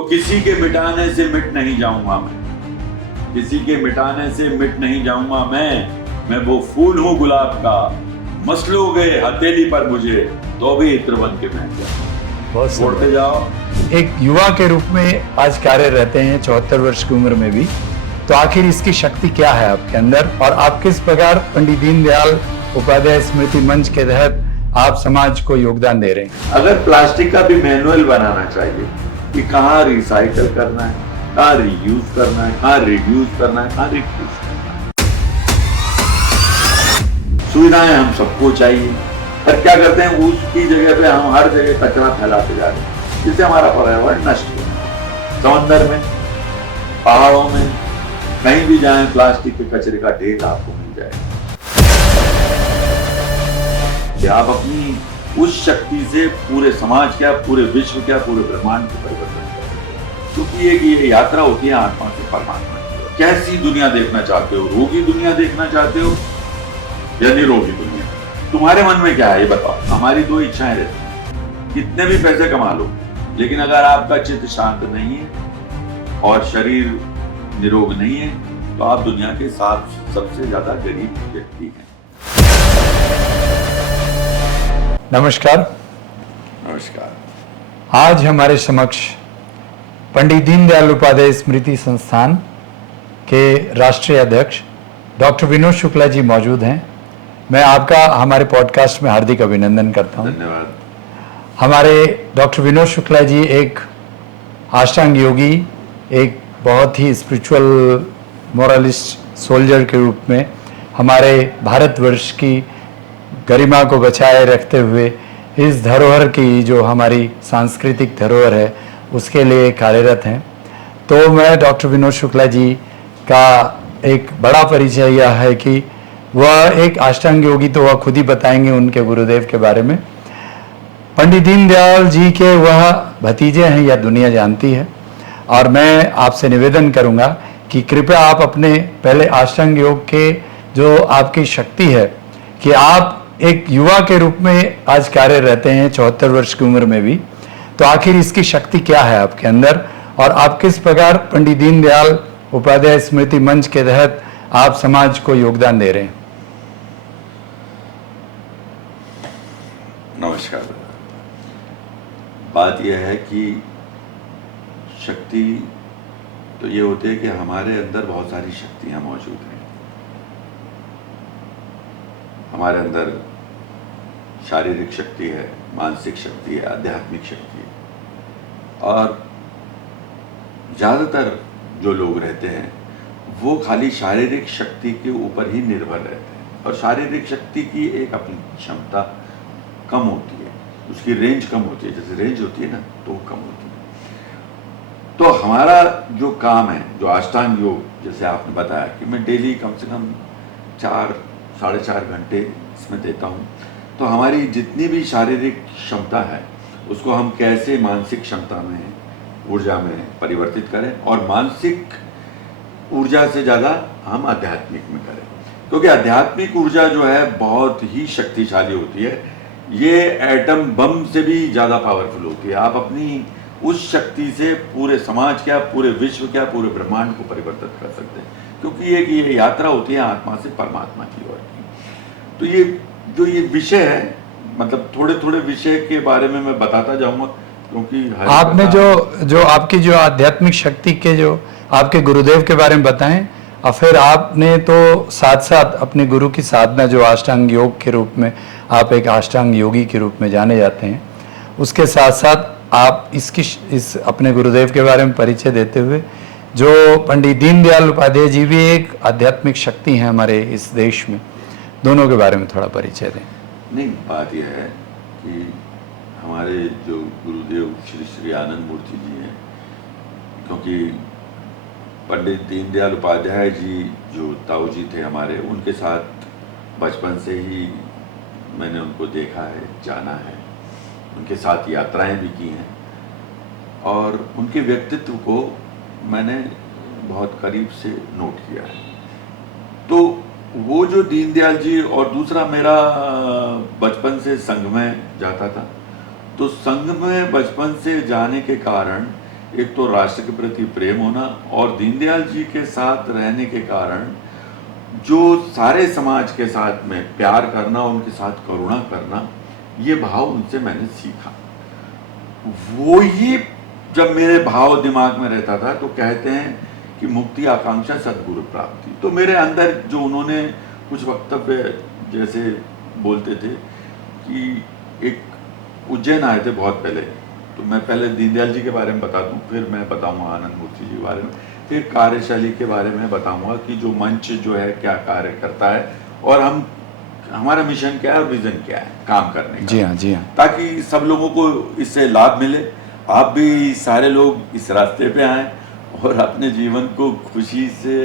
तो किसी के मिटाने से मिट नहीं जाऊंगा मैं, किसी के मिटाने से मिट नहीं जाऊंगा मैं वो फूल हूँ गुलाब का, मसलोगे हथेली पर मुझे तो भी इत्र बन के मैं बहुत छोड़ते जाओ। एक युवा के रूप में आज कार्य रहते हैं 74 वर्ष की उम्र में भी, तो आखिर इसकी शक्ति क्या है आपके अंदर और आप किस प्रकार पंडित दीनदयाल उपाध्याय स्मृति मंच के तहत आप समाज को योगदान दे रहे हैं? अगर प्लास्टिक का भी मैनुअल बनाना चाहिए कि कहाँ रिसाइकल करना है, कहाँ रीयूज करना है, कहाँ रिड्यूस करना है, कहाँ रिड्यूस करना है। सुविधाएं हम सबको चाहिए, पर क्या करते हैं उसकी जगह पे हम हर जगह कचरा फैलाते जा रहे हैं, जिससे हमारा पर्यावरण नष्ट हो रहा है। समंदर में, पहाड़ों में, कहीं भी जाएं प्लास्टिक के कचरे का ढेर आपको मिल जाएगा। कि आप अपनी उस शक्ति से पूरे समाज क्या, पूरे विश्व क्या, पूरे ब्रह्मांड को परिवर्तन कर सकते हैं। क्योंकि ये यात्रा होती है आत्मा से परमात्मा की। कैसी दुनिया देखना चाहते हो? रोगी दुनिया देखना चाहते हो या निरोगी दुनिया? तुम्हारे मन में क्या है ये बताओ। हमारी दो इच्छाएं रहती हैं, कितने भी पैसे कमा लो, लेकिन अगर आपका चित्त शांत नहीं है और शरीर निरोग नहीं है तो आप दुनिया के साथ सबसे ज्यादा गरीब व्यक्ति हैं। नमस्कार। नमस्कार। आज हमारे समक्ष पंडित दीनदयाल उपाध्याय स्मृति संस्थान के राष्ट्रीय अध्यक्ष डॉक्टर विनोद शुक्ला जी मौजूद हैं। मैं आपका हमारे पॉडकास्ट में हार्दिक अभिनंदन करता हूं। धन्यवाद। हमारे डॉक्टर विनोद शुक्ला जी एक अष्टांग योगी, एक बहुत ही स्पिरिचुअल मोरलिस्ट सोल्जर के रूप में हमारे भारतवर्ष की गरिमा को बचाए रखते हुए इस धरोहर की जो हमारी सांस्कृतिक धरोहर है उसके लिए कार्यरत हैं। तो मैं डॉक्टर विनोद शुक्ला जी का एक बड़ा परिचय यह है कि वह एक अष्टांग योगी, तो वह खुद ही बताएंगे उनके गुरुदेव के बारे में। पंडित दीनदयाल जी के वह भतीजे हैं, यह दुनिया जानती है। और मैं आपसे निवेदन करूंगा कि कृपया आप अपने पहले अष्टांग योग के जो आपकी शक्ति है कि आप एक युवा के रूप में आज कार्य रहते हैं 74 वर्ष की उम्र में भी, तो आखिर इसकी शक्ति क्या है आपके अंदर और आप किस प्रकार पंडित दीनदयाल उपाध्याय स्मृति मंच के तहत आप समाज को योगदान दे रहे हैं? नमस्कार। बात यह है कि शक्ति तो ये होती है कि हमारे अंदर बहुत सारी शक्तियां मौजूद हैं। हमारे अंदर शारीरिक शक्ति है, मानसिक शक्ति है, आध्यात्मिक शक्ति है। और ज़्यादातर जो लोग रहते हैं वो खाली शारीरिक शक्ति के ऊपर ही निर्भर रहते हैं और शारीरिक शक्ति की एक अपनी क्षमता कम होती है, उसकी रेंज कम होती है। जैसे रेंज होती है ना तो वो कम होती है। तो हमारा जो काम है, जो अष्टांग योग, जैसे आपने बताया कि मैं डेली कम से कम 4-4.5 घंटे इसमें देता हूँ। तो हमारी जितनी भी शारीरिक क्षमता है उसको हम कैसे मानसिक क्षमता में, ऊर्जा में परिवर्तित करें और मानसिक ऊर्जा से ज़्यादा हम आध्यात्मिक में करें, क्योंकि आध्यात्मिक ऊर्जा जो है बहुत ही शक्तिशाली होती है। ये एटम बम से भी ज़्यादा पावरफुल होती है। आप अपनी उस शक्ति से पूरे समाज क्या, पूरे विश्व क्या, पूरे ब्रह्मांड को परिवर्तित कर सकते हैं, क्योंकि ये यात्रा होती है आत्मा से परमात्मा की ओर की। तो ये जो ये विषय है, मतलब थोड़े थोड़े विषय के बारे में मैं बताता जाऊंगा, क्योंकि आपने जो आपकी जो आध्यात्मिक शक्ति के जो आपके गुरुदेव के बारे में बताएं, और फिर आपने तो साथ साथ अपने गुरु की साधना जो अष्टांग योग के रूप में, आप एक अष्टांग योगी के रूप में जाने जाते हैं, उसके साथ साथ आप इस अपने गुरुदेव के बारे में परिचय देते हुए, जो पंडित दीनदयाल उपाध्याय जी भी एक आध्यात्मिक शक्ति हैं हमारे इस देश में, दोनों के बारे में थोड़ा परिचय दें। नहीं, बात यह है कि हमारे जो गुरुदेव श्री श्री आनंद मूर्ति जी हैं, क्योंकि पंडित दीनदयाल उपाध्याय जी जो ताऊ जी थे हमारे, उनके साथ बचपन से ही मैंने उनको देखा है, जाना है, उनके साथ यात्राएं भी की हैं और उनके व्यक्तित्व को मैंने बहुत करीब से नोट किया है। तो वो जो दीनदयाल जी, और दूसरा मेरा बचपन से संघ में जाता था, तो संघ में बचपन से जाने के कारण एक तो राष्ट्र के प्रति प्रेम होना, और दीनदयाल जी के साथ रहने के कारण जो सारे समाज के साथ में प्यार करना, उनके साथ करुणा करना, ये भाव उनसे मैंने सीखा। वो ही जब मेरे भाव दिमाग में रहता था तो कहते हैं कि मुक्ति आकांक्षा सद्गुरु प्राप्ति। तो मेरे अंदर जो उन्होंने कुछ वक्तव्य जैसे बोलते थे कि एक उज्जैन आए थे बहुत पहले, तो मैं पहले दीनदयाल जी के बारे में बता दूं, फिर मैं बताऊंगा आनंद मूर्ति जी के बारे में, फिर कार्यशैली के बारे में बताऊंगा कि जो मंच जो है क्या कार्य करता है, और हमारा मिशन क्या है और विजन क्या है काम करने का। जी हाँ, जी हाँ। ताकि सब लोगों को इससे लाभ मिले, आप भी सारे लोग इस रास्ते पे आएं और अपने जीवन को खुशी से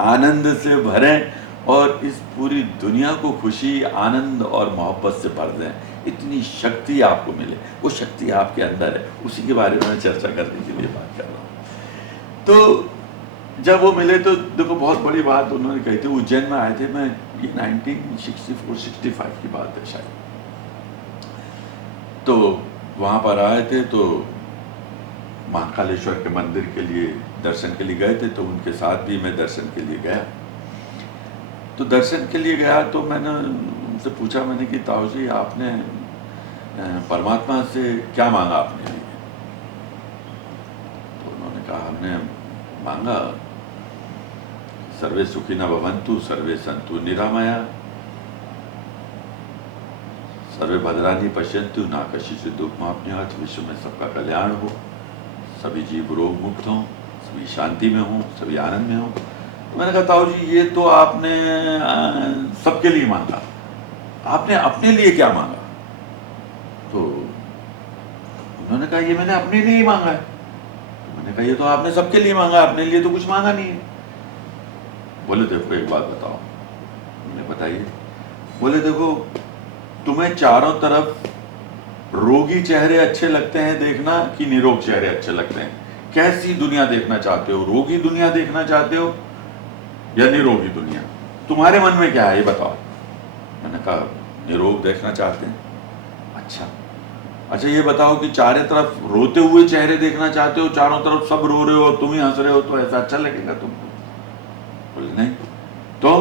आनंद से भरें, और इस पूरी दुनिया को खुशी आनंद और मोहब्बत से भर दें। इतनी शक्ति आपको मिले, वो शक्ति आपके अंदर है, उसी के बारे में मैं चर्चा करने के लिए बात कर रहा हूँ। तो जब वो मिले तो देखो बहुत बड़ी बात उन्होंने कही थी। उज्जैन में आए थे, मैं ये 1964-65 की बात है शायद। तो वहाँ पर आए थे तो महाकालेश्वर के मंदिर के लिए दर्शन के लिए गए थे, तो उनके साथ भी मैं दर्शन के लिए गया। तो दर्शन के लिए गया तो मैंने उनसे पूछा, मैंने कि ताऊ जी आपने परमात्मा से क्या मांगा अपने लिए? तो उन्होंने कहा हमने मांगा सर्वे सुखिनः भवन्तु सर्वे सन्तु निरामया सर्वे भद्राणि पश्यन्तु मा कश्चित् दुःखमाप्नुयात्। विश्व में सबका कल्याण हो, सभी जीव रोग मुक्त हों, सभी शांति में हों, सभी आनंद में हों। तो मैंने कहा ताऊ जी ये तो आपने सबके लिए मांगा, आपने अपने लिए क्या मांगा? तो उन्होंने कहा ये मैंने अपने लिए ही मांगा है। तो मैंने कहा ये तो आपने सबके लिए मांगा, अपने लिए तो कुछ मांगा नहीं है। बोले देखो एक बात बताओ। मैंने बताइए। बोले देखो तुम्हें चारों तरफ रोगी चेहरे अच्छे लगते हैं देखना कि निरोग चेहरे अच्छे लगते हैं? कैसी दुनिया देखना चाहते हो? रोगी दुनिया देखना चाहते हो या निरोगी दुनिया? तुम्हारे मन में क्या है ये बताओ। मैंने कहा निरोग देखना चाहते हैं। अच्छा ये बताओ कि चारों तरफ रोते हुए चेहरे देखना चाहते हो? चारों तरफ सब रो रहे हो और तुम ही हंस रहे हो, तो ऐसा अच्छा लगेगा तुमको? बोले नहीं। तो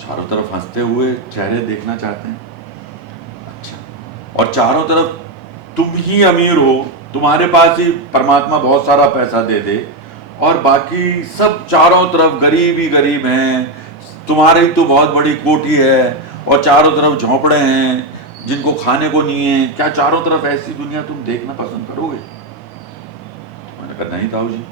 चारों तरफ हंसते हुए चेहरे देखना चाहते हैं। अच्छा, और चारों तरफ तुम ही अमीर हो, तुम्हारे पास ही परमात्मा बहुत सारा पैसा दे दे, और बाकी सब चारों तरफ गरीब ही गरीब हैं, तुम्हारी तो बहुत बड़ी कोठी है और चारों तरफ झोंपड़े हैं जिनको खाने को नहीं है, क्या चारों तरफ ऐसी दुनिया तुम देखना पसंद करोगे? मैंने कहा नहीं ताऊ जी।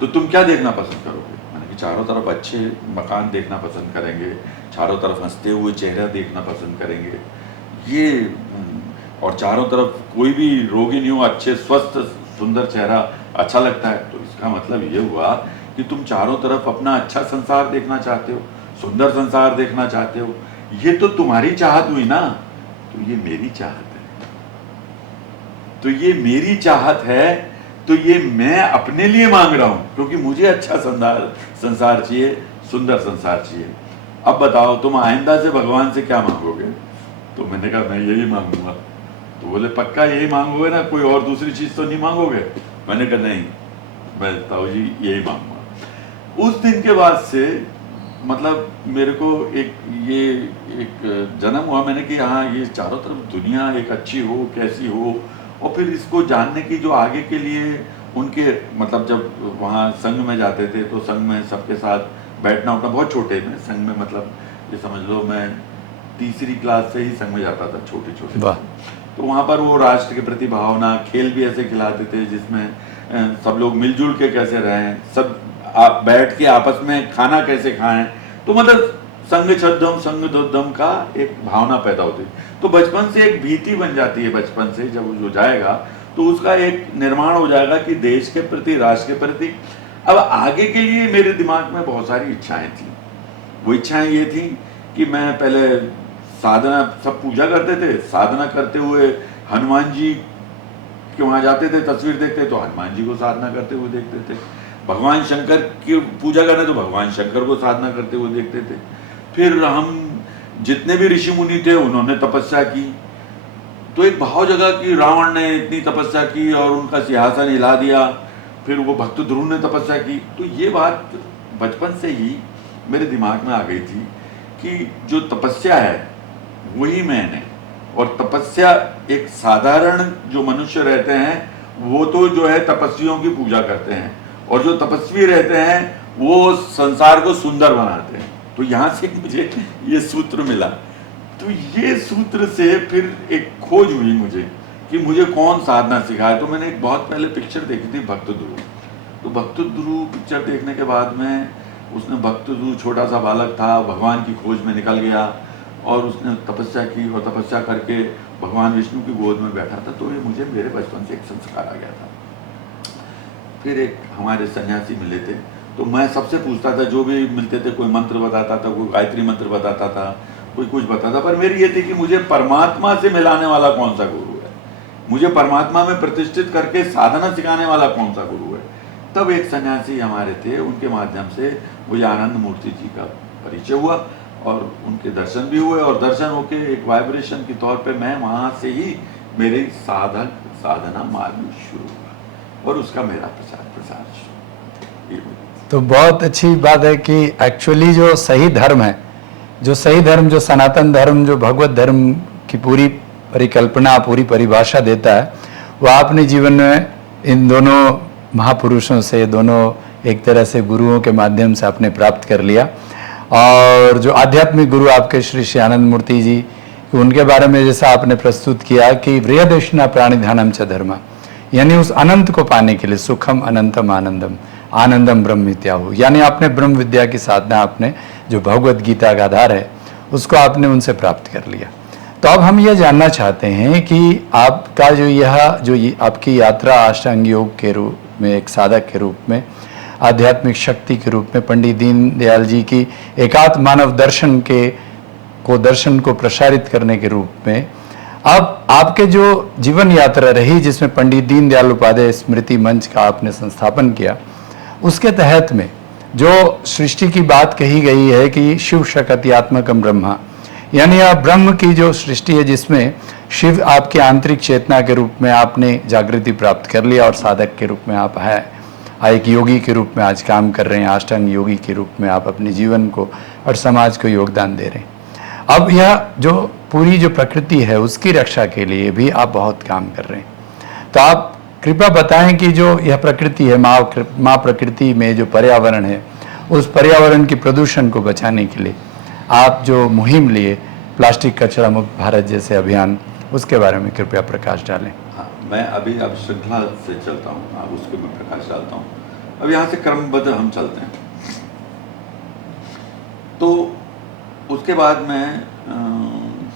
तो तुम क्या देखना पसंद करोगे? मैंने कहा चारों तरफ अच्छे मकान देखना पसंद करेंगे, चारों तरफ हंसते हुए चेहरा देखना पसंद करेंगे, ये और चारों तरफ कोई भी रोगी नहीं हो, अच्छे स्वस्थ सुंदर चेहरा अच्छा लगता है। तो इसका मतलब ये हुआ कि तुम चारों तरफ अपना अच्छा संसार देखना चाहते हो, सुंदर संसार देखना चाहते हो। ये तो तुम्हारी चाहत हुई ना, तो ये मेरी चाहत है। तो ये मेरी चाहत है, तो ये मैं अपने लिए मांग रहा हूं, क्योंकि मुझे अच्छा संसार चाहिए, सुंदर संसार चाहिए। अब बताओ तुम आइंदा से भगवान से क्या मांगोगे? तो मैंने कहा मैं यही मांगूंगा। तो बोले पक्का यही मांगोगे ना, कोई और दूसरी चीज तो नहीं मांगोगे? मैंने कहा नहीं, मैं ताऊ जी यही मांगूंगा। उस दिन के बाद से मतलब मेरे को एक जन्म हुआ मैंने कि हाँ ये चारों तरफ दुनिया एक अच्छी हो, कैसी हो, और फिर इसको जानने की जो आगे के लिए उनके मतलब जब वहाँ संघ में जाते थे तो संघ में सबके साथ बैठना उठना, बहुत छोटे में संघ में, मतलब ये समझ लो मैं तीसरी क्लास से ही संघ में जाता था, छोटे छोटे। तो वहाँ पर वो राष्ट्र के प्रति भावना, खेल भी ऐसे खिलाते थे जिसमें सब लोग मिलजुल के कैसे रहें, सब आप बैठ के आपस में खाना कैसे खाएं। तो मतलब संग छद्दम संग दोद्दम का एक भावना पैदा होती है। तो बचपन से एक भीति बन जाती है, बचपन से जब वो जाएगा तो उसका एक निर्माण हो जाएगा कि देश के प्रति, राष्ट्र के प्रति। अब आगे के लिए मेरे दिमाग में बहुत सारी इच्छाएं थी। वो इच्छाएं ये थी कि मैं पहले साधना, सब पूजा करते थे, साधना करते हुए हनुमान जी के वहाँ जाते थे, तस्वीर देखते तो हनुमान जी को साधना करते हुए देखते थे, भगवान शंकर की पूजा करने तो भगवान शंकर को साधना करते हुए देखते थे। फिर हम जितने भी ऋषि मुनि थे उन्होंने तपस्या की, तो एक भाव जगह कि रावण ने इतनी तपस्या की और उनका सिंहासन हिला दिया, फिर वो भक्त ध्रुव ने तपस्या की। तो ये बात बचपन से ही मेरे दिमाग में आ गई थी कि जो तपस्या है वही मैंने, और तपस्या एक साधारण जो मनुष्य रहते हैं वो तो जो है तपस्वियों की पूजा करते हैं, और जो तपस्वी रहते हैं वो संसार को सुंदर बनाते हैं। तो यहाँ से मुझे ये सूत्र मिला। तो ये सूत्र से फिर एक खोज हुई मुझे कि मुझे कौन साधना सिखाए। तो मैंने एक बहुत पहले पिक्चर देखी थी भक्त ध्रुव। तो भक्त ध्रुव पिक्चर देखने के बाद में उसने भक्त ध्रुव छोटा सा बालक था, भगवान की खोज में निकल गया और उसने तपस्या की, और तपस्या करके भगवान विष्णु की गोद में बैठा था। तो ये मुझे मेरे बचपन से एक संस्कार आ गया था। फिर एक हमारे सन्यासी मिले थे, तो मैं सबसे पूछता था, जो भी मिलते थे कोई मंत्र बताता था, कोई गायत्री मंत्र बताता था, कोई कुछ बताता, पर मेरी ये थी कि मुझे परमात्मा से मिलाने वाला कौन सा गुरु है, मुझे परमात्मा में प्रतिष्ठित करके साधना सिखाने वाला कौन सा गुरु है। तब एक सन्यासी हमारे थे, उनके माध्यम से मुझे आनंद मूर्ति जी का परिचय हुआ और उनके दर्शन भी हुए, और दर्शन होके एक वाइब्रेशन के तौर पे मैं वहाँ से ही मेरी साधना मार्ग शुरू हुआ और उसका मेरा प्रसार शुरू। तो बहुत अच्छी बात है कि एक्चुअली जो सही धर्म है, जो सही धर्म, जो सनातन धर्म, जो भगवत धर्म की पूरी परिकल्पना, पूरी परिभाषा देता है, वो आपने जीवन में इन दोनों महापुरुषों से, दोनों एक तरह से गुरुओं के माध्यम से आपने प्राप्त कर लिया। और जो आध्यात्मिक गुरु आपके श्री श्री आनंद मूर्ति जी, उनके बारे में जैसा आपने प्रस्तुत किया कि व्रियदर्शिना प्राणिधानम च धर्मा, यानी उस अनंत को पाने के लिए सुखम अनंतम आनंदम आनंदम ब्रह्म विद्याहु, यानी आपने ब्रह्म विद्या की साधना, आपने जो भगवत गीता का आधार है उसको आपने उनसे प्राप्त कर लिया। तो अब हम यह जानना चाहते हैं कि आपका जो आपकी यात्रा अष्टांग योग के रूप में, एक साधक के रूप में, आध्यात्मिक शक्ति के रूप में, पंडित दीनदयाल जी की एकात्म मानव दर्शन को प्रसारित करने के रूप में, अब आपके जो जीवन यात्रा रही जिसमें पंडित दीनदयाल उपाध्याय स्मृति मंच का आपने संस्थापन किया, उसके तहत में जो सृष्टि की बात कही गई है कि शिव शक्त्यात्मकम ब्रह्मा, यानी आप ब्रह्म की जो सृष्टि है जिसमें शिव आपकी आंतरिक चेतना के रूप में आपने जागृति प्राप्त कर लिया और साधक के रूप में आप है, एक योगी के रूप में आज काम कर रहे हैं, अष्टांग योगी के रूप में आप अपने जीवन को और समाज को योगदान दे रहे हैं। अब यह जो पूरी जो प्रकृति है उसकी रक्षा के लिए भी आप बहुत काम कर रहे हैं। तो आप कृपया बताएं कि जो यह प्रकृति है, माँ प्रकृति में जो पर्यावरण है, उस पर्यावरण की प्रदूषण को बचाने के लिए आप जो मुहिम लिए, प्लास्टिक कचरा मुक्त भारत जैसे अभियान, उसके बारे में कृपया प्रकाश डालें। हाँ, मैं अभी अब श्रृंखला से चलता हूँ, उसके मैं प्रकाश डालता हूँ। अब यहाँ से क्रमबद्ध हम चलते हैं। तो उसके बाद मैं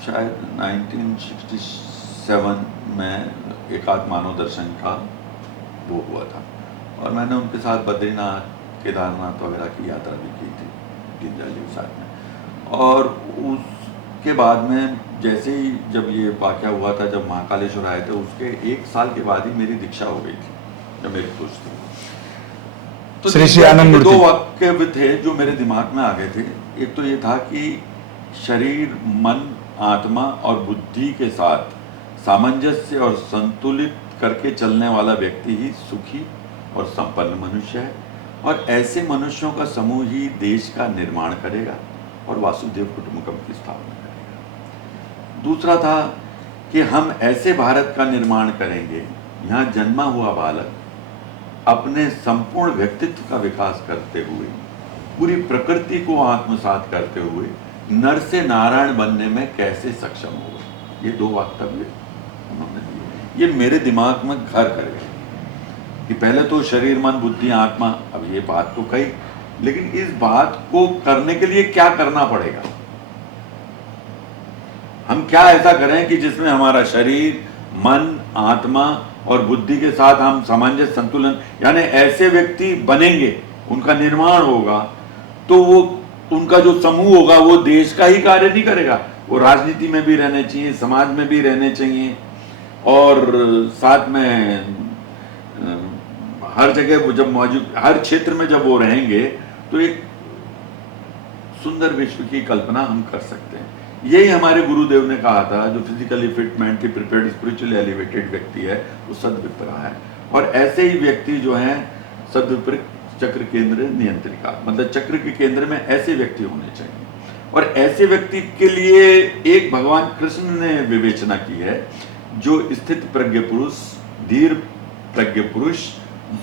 शायद 1967 में एकात्म मानव दर्शन का वो हुआ था, और मैंने उनके साथ बद्रीनाथ, केदारनाथ वगैरह की यात्रा भी की थी दीनदयाल जी के साथ में। और उसके बाद में जैसे ही जब ये वाक़या हुआ था, जब महाकालेश्वर आए थे, उसके 1 साल के बाद ही मेरी दीक्षा हो गई थी, जब मेरी पुरुष थी। तो श्री श्री आनंद मूर्ति, 2 वाक्य भी थे जो मेरे दिमाग में आ गए थे। एक तो ये था कि शरीर, मन, आत्मा और बुद्धि के साथ सामंजस्य और संतुलित करके चलने वाला व्यक्ति ही सुखी और संपन्न मनुष्य है, और ऐसे मनुष्यों का समूह ही देश का निर्माण करेगा और वासुदेव कुटुंबकम की स्थापना करेगा। दूसरा था कि हम ऐसे भारत का निर्माण करेंगे यहाँ जन्मा हुआ बालक अपने संपूर्ण व्यक्तित्व का विकास करते हुए, पूरी प्रकृति को आत्मसात करते हुए नर से नारायण बनने में कैसे सक्षम होगा। ये 2 वक्तव्य उन्होंने दिए। ये मेरे दिमाग में घर कर गए कि पहले तो शरीर, मन, बुद्धि, आत्मा, अब ये बात तो कही, लेकिन इस बात को करने के लिए क्या करना पड़ेगा, हम क्या ऐसा करें कि जिसमें हमारा शरीर, मन, आत्मा और बुद्धि के साथ हम सामंजस्य, संतुलन, यानी ऐसे व्यक्ति बनेंगे, उनका निर्माण होगा, तो वो उनका जो समूह होगा वो देश का ही कार्य नहीं करेगा, वो राजनीति में भी रहने चाहिए, समाज में भी रहने चाहिए, और साथ में हर जगह जब मौजूद, हर क्षेत्र में जब वो रहेंगे तो एक सुंदर विश्व की कल्पना हम कर सकते हैं। यही हमारे गुरुदेव ने कहा था, जो physically fit, mentally prepared, spiritually elevated व्यक्ति है वो सद्विप्रा है। और ऐसे ही व्यक्ति जो हैं सद्विप्र चक्र केंद्र नियंत्रिका, मतलब चक्र के केंद्र में ऐसे व्यक्ति होने चाहिए। और ऐसे व्यक्ति के लिए एक भगवान कृष्ण ने विवेचना की है, जो स्थित प्रज्ञ पुरुष, धीर प्रज्ञ पुरुष।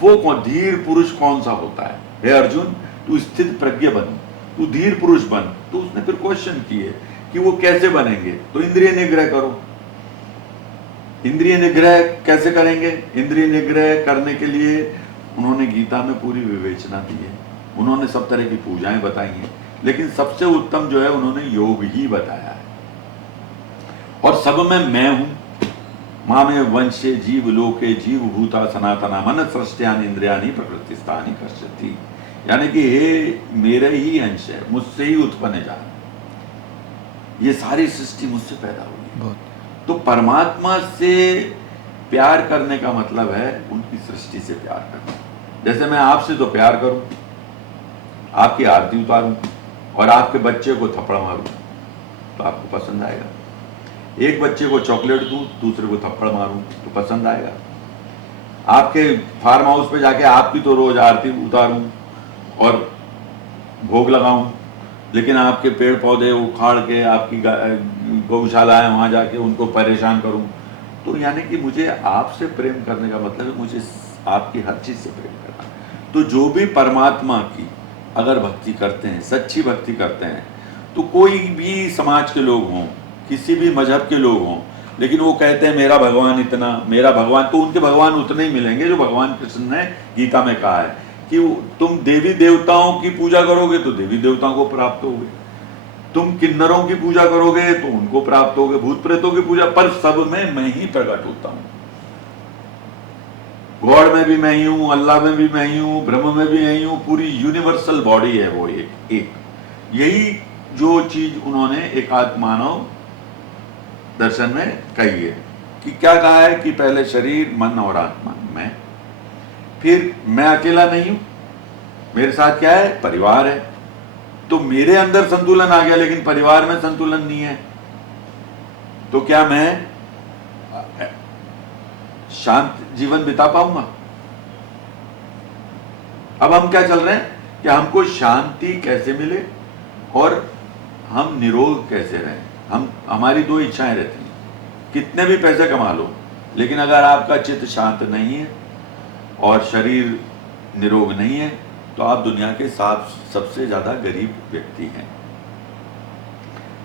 वो कौन धीर पुरुष कौन सा होता है? हे अर्जुन, तू स्थित प्रज्ञ बन, तू धीर पुरुष बन। तो उसने फिर क्वेश्चन किए कि वो कैसे बनेंगे? तो इंद्रिय निग्रह करो। इंद्रिय निग्रह कैसे करेंगे? इंद्रिय निग्रह करने के लिए उन्होंने गीता में पूरी विवेचना दी है, उन्होंने सब तरह की पूजाएं बताई हैं, लेकिन सबसे उत्तम जो है उन्होंने योग ही बताया है। और सब में मैं हूं, मामे वंशे जीव लोके जीव भूता सनातना मन सृष्ट्यानि इंद्रियानि प्रकृतिस्थानि कश्यति। यानी कि हे मेरे ही अंश है, मुझसे ही उत्पन्न जान, ये सारी सृष्टि मुझसे पैदा हुई है। तो परमात्मा से प्यार करने का मतलब है उनकी सृष्टि से प्यार करना। जैसे मैं आपसे तो प्यार करूं, आपकी आरती उतारूं और आपके बच्चे को थप्पड़ मारूं तो आपको पसंद आएगा। एक बच्चे को चॉकलेट दूं, दूसरे को थप्पड़ मारूं तो पसंद आएगा। आपके फार्म हाउस पे जाके आपकी तो रोज आरती उतारूं और भोग लगाऊं, लेकिन आपके पेड़ पौधे उखाड़ के आपकी गौशाला है वहां जाके उनको परेशान करूं, तो यानी कि मुझे आपसे प्रेम करने का मतलब है मुझे आपकी हर चीज से प्रेम करना। तो जो भी परमात्मा की अगर भक्ति करते हैं, सच्ची भक्ति करते हैं, तो कोई भी समाज के लोग हों, किसी भी मजहब के लोग हों, लेकिन वो कहते हैं मेरा भगवान इतना, मेरा भगवान, तो उनके भगवान उतने ही मिलेंगे जो भगवान कृष्ण ने गीता में कहा है कि तुम देवी देवताओं की पूजा करोगे तो देवी देवताओं को प्राप्त होगे, तुम किन्नरों की पूजा करोगे तो उनको प्राप्त होगे, भूत प्रेतों की पूजा, पर सब में मैं ही प्रकट होता हूं। गॉड में भी मैं ही हूं, अल्लाह में भी मैं ही हूं, ब्रह्म में भी मैं ही हूं, पूरी यूनिवर्सल बॉडी है वो एक। यही जो चीज उन्होंने एकात्म मानव दर्शन में कही है कि क्या कहा है कि पहले शरीर, मन और आत्मा में, फिर मैं अकेला नहीं हूं, मेरे साथ क्या है? परिवार है। तो मेरे अंदर संतुलन आ गया लेकिन परिवार में संतुलन नहीं है, तो क्या मैं शांत जीवन बिता पाऊंगा? अब हम क्या चल रहे हैं कि हमको शांति कैसे मिले और हम निरोग कैसे रहें। हमारी दो इच्छाएं रहती हैं, कितने भी पैसे कमा लो, लेकिन अगर आपका चित्त शांत नहीं है और शरीर निरोग नहीं है तो आप दुनिया के सबसे ज्यादा गरीब व्यक्ति हैं।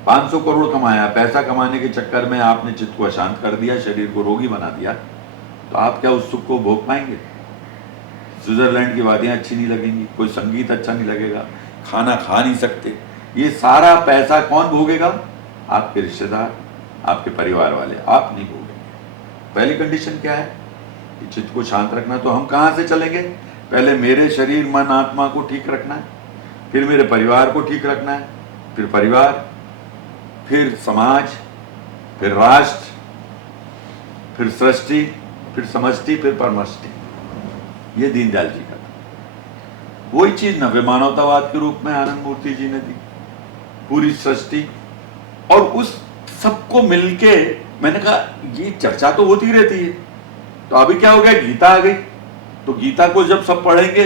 500 करोड़ कमाया, पैसा कमाने के चक्कर में आपने चित्त को अशांत कर दिया, शरीर को रोगी बना दिया, तो आप क्या उस सुख को भोग पाएंगे? स्विट्जरलैंड की वादियां अच्छी नहीं लगेंगी, कोई संगीत अच्छा नहीं लगेगा, खाना खा नहीं सकते। ये सारा पैसा कौन भोगेगा? आपके रिश्तेदार, आपके परिवार वाले, आप नहीं भोगेंगे। पहली कंडीशन क्या है कि चित्त को शांत रखना। तो हम कहां से चलेंगे? पहले मेरे शरीर, मन, आत्मा को ठीक रखना है, फिर मेरे परिवार को ठीक रखना है, फिर परिवार, फिर समाज, फिर राष्ट्र, फिर सृष्टि, फिर समष्टि, फिर परमष्टि। ये दीनदयाल जी का था। वही चीज नव्य मानवतावाद के रूप में आनंद मूर्ति जी ने दी, पूरी सृष्टि। और उस सबको मिलके मैंने कहा ये चर्चा तो होती रहती है, तो अभी क्या हो गया? गीता आ गई। तो गीता को जब सब पढ़ेंगे,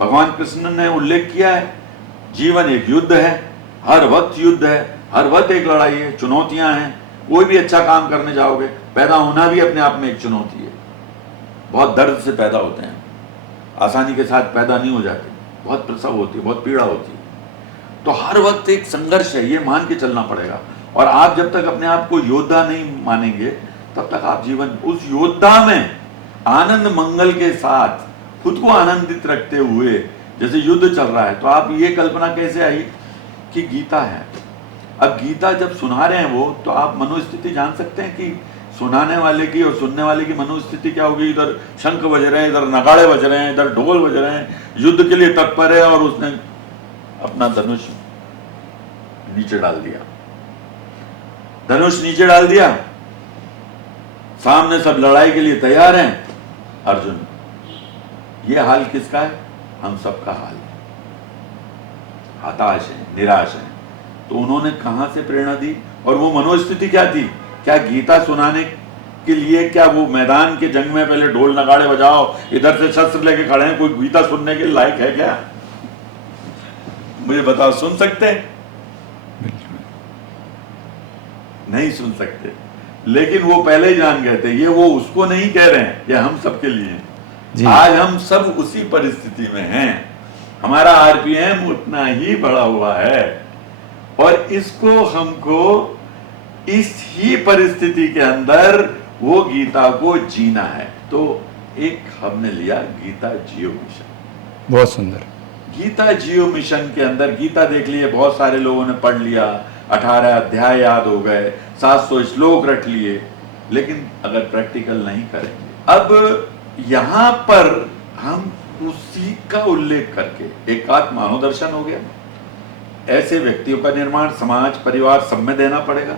भगवान कृष्ण ने उल्लेख किया है जीवन एक युद्ध है, हर वक्त युद्ध है, हर वक्त एक लड़ाई है, चुनौतियां हैं। कोई भी अच्छा काम करने जाओगे, पैदा होना भी अपने आप में एक चुनौती है। बहुत दर्द से पैदा होते हैं, आसानी के साथ पैदा नहीं हो जाते, बहुत प्रसव होती है, बहुत पीड़ा होती है। तो हर वक्त एक संघर्ष है, ये मान के चलना पड़ेगा। और आप जब तक अपने आप को योद्धा नहीं मानेंगे तब तक आप जीवन उस योद्धा में आनंद मंगल के साथ खुद को आनंदित रखते हुए, जैसे युद्ध चल रहा है, तो आप ये कल्पना कैसे आई कि गीता है। अब गीता जब सुना रहे हैं वो, तो आप मनोस्थिति जान सकते हैं कि सुनाने वाले की और सुनने वाले की मनोस्थिति क्या होगी। इधर शंख बज रहे हैं, इधर नगाड़े बज रहे हैं, इधर ढोल बज रहे हैं, युद्ध के लिए तत्पर है, और उसने अपना धनुष नीचे डाल दिया, धनुष नीचे डाल दिया, सामने सब लड़ाई के लिए तैयार हैं। अर्जुन, ये हाल किसका है? हम सबका हाल है। हताश है, निराश है, तो उन्होंने कहाँ से प्रेरणा दी और वो मनोस्थिति क्या थी? क्या गीता सुनाने के लिए, क्या वो मैदान के जंग में पहले ढोल नगाड़े बजाओ, इधर से शस्त्र लेके खड़े हैं, कोई गीता सुनने के लायक है क्या? मुझे बताओ, सुन सकते हैं? नहीं सुन सकते। लेकिन वो पहले ही जान गए थे, ये वो उसको नहीं कह रहे हैं, ये हम सबके लिए हैं। आज हम सब उसी परिस्थिति में हैं, हमारा आरपीएम उतना ही बढ़ा हुआ है और इसको हमको इस ही परिस्थिति के अंदर वो गीता को जीना है। तो एक हमने लिया गीता जियो मिशन। बहुत सुंदर। गीता जियो मिशन के अंदर गीता देख लिए, बहुत सारे लोगों ने पढ़ लिया, 18 अध्याय याद हो गए, 700 श्लोक रट लिए, लेकिन अगर प्रैक्टिकल नहीं करेंगे, अब यहां पर हम उसी का उल्लेख करके एकात्म मानवदर्शन हो गया, ऐसे व्यक्तियों का निर्माण समाज परिवार सब में देना पड़ेगा।